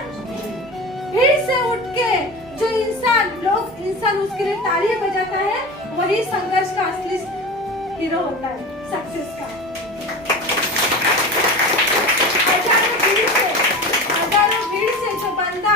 भीड़ से उठ के जो इंसान उसके लिए तालियां बजाता है, वही संघर्ष का असली हीरो होता है, सक्सेस का। हजारों भीड़ से जो बंदा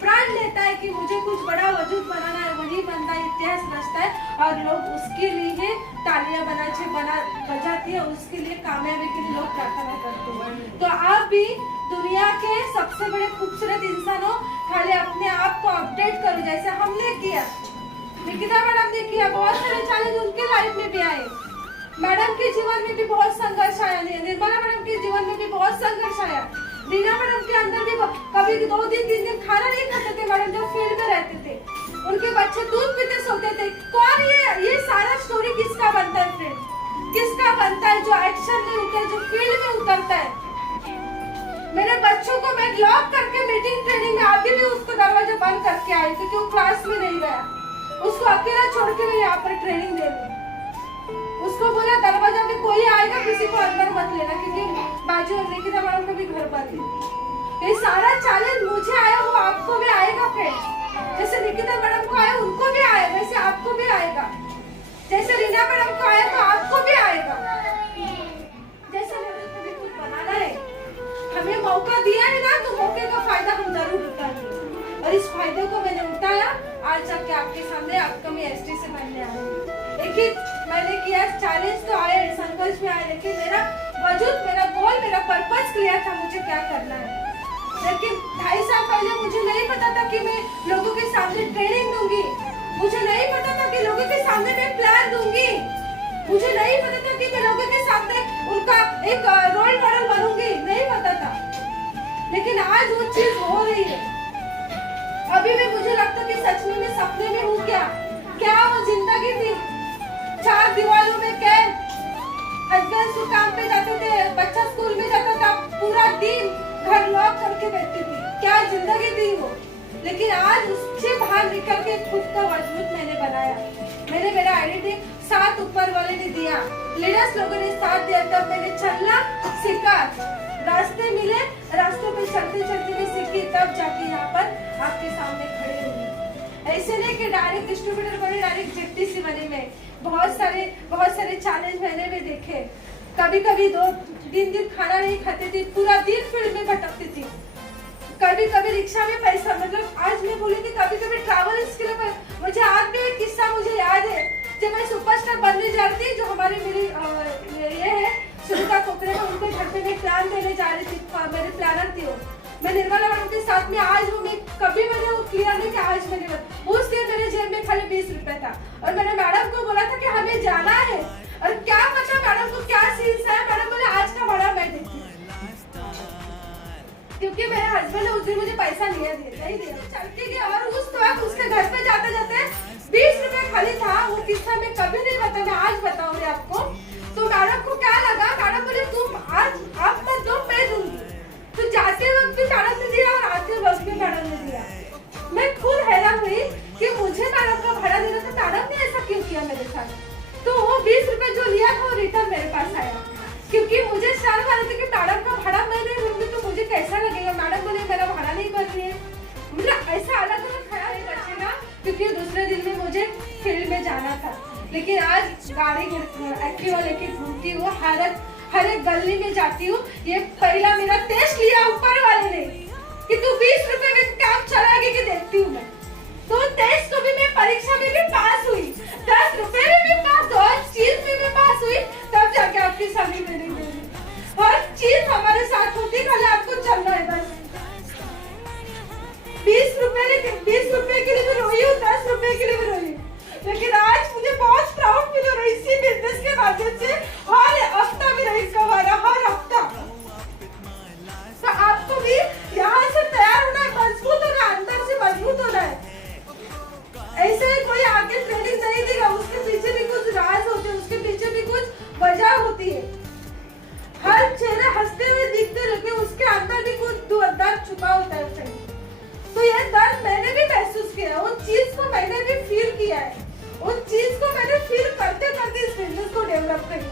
प्राण लेता है कि मुझे कुछ बड़ा वजूद बनाना है, वही बंदा इतिहास रचता है, और लोग उसके लिए तालियां बजाती है, उसके लिए कामयाबी के लिए लोग प्रार्थना करते हैं। तो आप भी दुनिया के सबसे बड़े खूबसूरत इंसान हो, खाली अपने आप को अपडेट करो जैसे हमने किया, निकिता मैडम ने किया। बहुत सारे चैलेंज उनके लाइफ में भी आए, मैडम के जीवन में भी बहुत संघर्ष आया, निर्मला मैडम के जीवन में भी बहुत संघर्ष आया, रीना मैडम के अंदर भी कभी 2 दिन 3 दिन खाना नहीं खाते थे मैडम, जो फील्ड में रहते थे, उनके बच्चे दूध पीते सोते थे। कौन ये सारा स्टोरी किसका बनता है फ्रेंड, किसका बनता है? जो एक्शन में उतर, जो फील्ड में उतरता है। मेरे बच्चों को मैं लॉक करके मीटिंग ट्रेनिंग में अभी भी उसको दरवाजा बंद करके आई क्योंकि वो क्लास में नहीं गया, उसको अकेला छोड़ के मैं यहाँ पर ट्रेनिंग दे रही। उसको बोला दरवाजा में कोई आएगा किसी को अंदर मत लेना, क्योंकि बाजू में निकिता मैडम का भी घर पर है। ये सारा चैलेंज मुझे आया, वो आपको भी आएगा फ्रेंड्स। जैसे निकिता मैडम को आया उनको भी आएगा, वैसे आपको भी आएगा। जैसे रीना मैडम को आया तो आपको भी आएगा। जैसे मैडम को कुछ बनाना है, हमें मौका दिया है ना, तो मौके का फायदा हम जरूर उठाएंगे, और इस फायदे को मैंने उठाया। आज जाके आपके सामने आपका मैं एसटी से बनने आ रही हूँ। लेकिन मैंने किया, चैलेंज तो आया, संघर्ष में आया, लेकिन मेरा वजूद, मेरा गोल, मेरा पर्पस क्लियर था मुझे क्या करना है। लेकिन 2.5 साल पहले मुझे नहीं पता था कि मैं लोगों के सामने ट्रेनिंग दूंगी, मुझे नहीं पता था कि लोगों के सामने मैं प्लान दूंगी, मुझे नहीं पता था कि मैं लोगों के सामने उनका एक रोल मॉडल बनूंगी, नहीं पता था। लेकिन आज वो चीज हो रही है। अभी भी मुझे लगता कि सच में मैं सपने में हूँ क्या वो जिंदगी थी, 4 दीवारों में कैद, हस्बैंड को काम पे जाते थे, बच्चा स्कूल में जाता था, पूरा दिन घर लॉक करके बैठती थी, क्या जिंदगी थी वो। लेकिन आज उससे बाहर निकल के खुद का वजूद मैंने बनाया। मैंने मेरा आइडेंटिटी साथ ऊपर वाले ने दिया, लीडर्स लोगों ने साथ दिया, तब मैंने चलना सीखा, रास्ते मिले, रास्ते पे चलते चलते मैं सीखी, तब जाके यहाँ पर आपके सामने खड़े हुई। ऐसे नहीं कि डायरेक्ट डिस्ट्रीब्यूटर बने, डायरेक्ट जेटीसी बने। में बहुत सारे चैलेंज मैंने भी देखे। कभी 2-3 दिन खाना नहीं खाती थी, पूरा दिन फील्ड में भटकती थी। कभी रिक्शा में पैसा, मतलब आज मैं बोली थी कभी ट्रैवल के लिए। मुझे आज भी एक किस्सा मुझे याद है, जब मैं सुपरस्टार बनने जा रही थी, जो हमारी मेरी ये है सुनीता कोकरे का, उनके घर पे मैं प्लान देने जा रही थी, मेरी प्लानर थी वो। मैं निर्मला मैडम के साथ में, आज वो मैं कभी मैंने वो क्लियर नहीं कि आज मैंने उस दिन मेरे जेब में खाली 20 रुपए था, और मैंने मैडम को बोला था कि हमें जाना है, और क्या पता मैडम को क्या सीन्स है। मैडम बोले आज का भाड़ा मैं देती, क्योंकि मेरे हस्बैंड ने उस दिन मुझे पैसा नहीं दिया, चल के गया। और उस वक्त उसके घर पे जाते जाते 20 रुपए खाली था। वो किस्सा मैं कभी नहीं बताया, मैं आज बताऊंगी आपको। तो मैडम को क्या लगा, मैडम बोले तुम आज आप मत दो, मैं दूंगी। तो जाते वक्त भी मैडम ने दिया और आते वक्त भी मैडम ने दिया। मैं खुद हैरान हुई कि मुझे मैडम का भाड़ा देना था, मैडम ने ऐसा क्यों किया मेरे साथ। तो वो 20 रुपए जो लिया था वो रिटर्न मेरे पास आया, क्योंकि मुझे शर्म आ रही थी कि मैडम का भाड़ा मैं नहीं दूंगी तो मुझे कैसा लगेगा। मैडम बोले मेरा भाड़ा नहीं भर रही है, मतलब ऐसा अलग अलग ख्याल नहीं बचेगा, क्योंकि दूसरे दिन में मुझे फील्ड में जाना था। लेकिन आज गाड़ी एक्टिवा लेके घूमती हूँ, हर एक गली में जाती हूँ। ये पहला मेरा टेस्ट लिया ऊपर वाले ने कि तू 20 रुपए में काम चलाएगी कि देखती हूँ मैं। तो टेस्ट को भी मैं परीक्षा में भी पास हुई, 10 रुपए में भी पास, 2 चीज में भी पास हुई, तब जाके आपके सामने मैंने बोली। हर चीज हमारे साथ होती, कल आपको चलना है बस। 20 रुपए के लिए भी रोई हूँ, 10 रुपए के लिए भी रोई, लेकिन आज मुझे बहुत प्राउड फील हो रहा है इसी बिजनेस के माध्यम से। हर हफ्ता मेरा इनकम आ रहा, हर हफ्ता। तो आपको भी यहाँ से तैयार होना है, मजबूत होना है, अंदर से मजबूत होना है। ऐसे ही कोई आगे ट्रेनिंग नहीं देगा, उसके पीछे भी कुछ राज होते हैं, उसके पीछे भी कुछ वजह होती है। हर चेहरे हंसते हुए दिखते, लेकिन उसके अंदर भी कुछ दर्द छुपा होता है। तो ये दर्द मैंने भी महसूस किया, उन चीज को मैंने भी फील किया है, उन चीज को मैंने फील करते करते इस बिजनेस को डेवलप करी।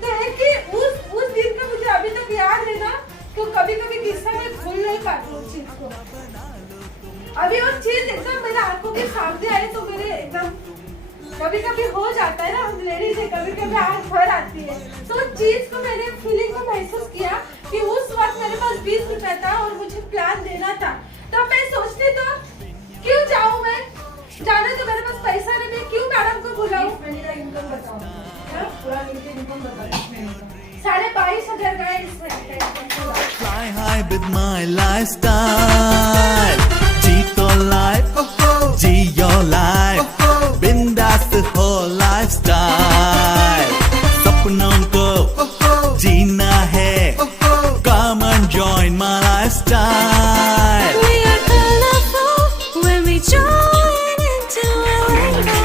तो एक ही उस दिन का मुझे अभी तक याद है ना, तो कभी किस्सा में भूल नहीं पाती उस चीज को। अभी वो चीज एकदम मेरे आंखों के सामने आई तो मेरे एकदम कभी हो जाता है ना, हम लेडीज है, कभी आंख भर आती है। तो उस चीज को मैंने फीलिंग को महसूस किया कि उस वक्त मेरे पास 20 रुपए था और मुझे प्लान देना था। तो मैं सोचती तो क्यों जाऊं, मैं जाने तो मेरे पास पैसा नहीं, मैं क्यों मैडम को बुलाऊं। मेरा इनकम बताओ, पूरा इनकम बताओ। 22,500 का है इसमें। with my lifestyle. Jeeto life, G your life, bindaas ho lifestyle. सपनों को जीना है, come and join my lifestyle. We are colorful when we join into a rainbow.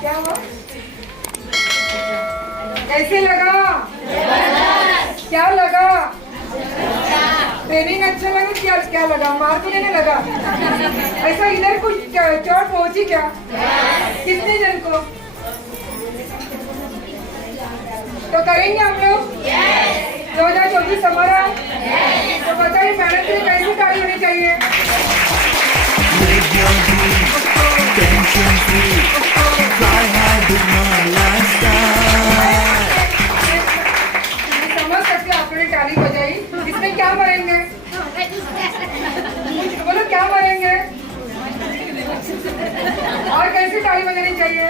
क्या हुआ? कैसे लगा? क्या लगा? ट्रेनिंग अच्छा लगा? क्या लगा? मार तो नहीं लगा? ऐसा इधर कुछ चोट पहुंची क्या? कितने जन को? तो करेंगे हम लोग? 2024 हमारा? तो बताइए मेहनत के लिए कैसी तारीफ होनी चाहिए? Live your dream, tension free, fly high with my lifestyle. समझ सकते आपने ताली बजाई, इसमें क्या मरेंगे? बोलो क्या मरेंगे? और कैसी ताली बजानी चाहिए?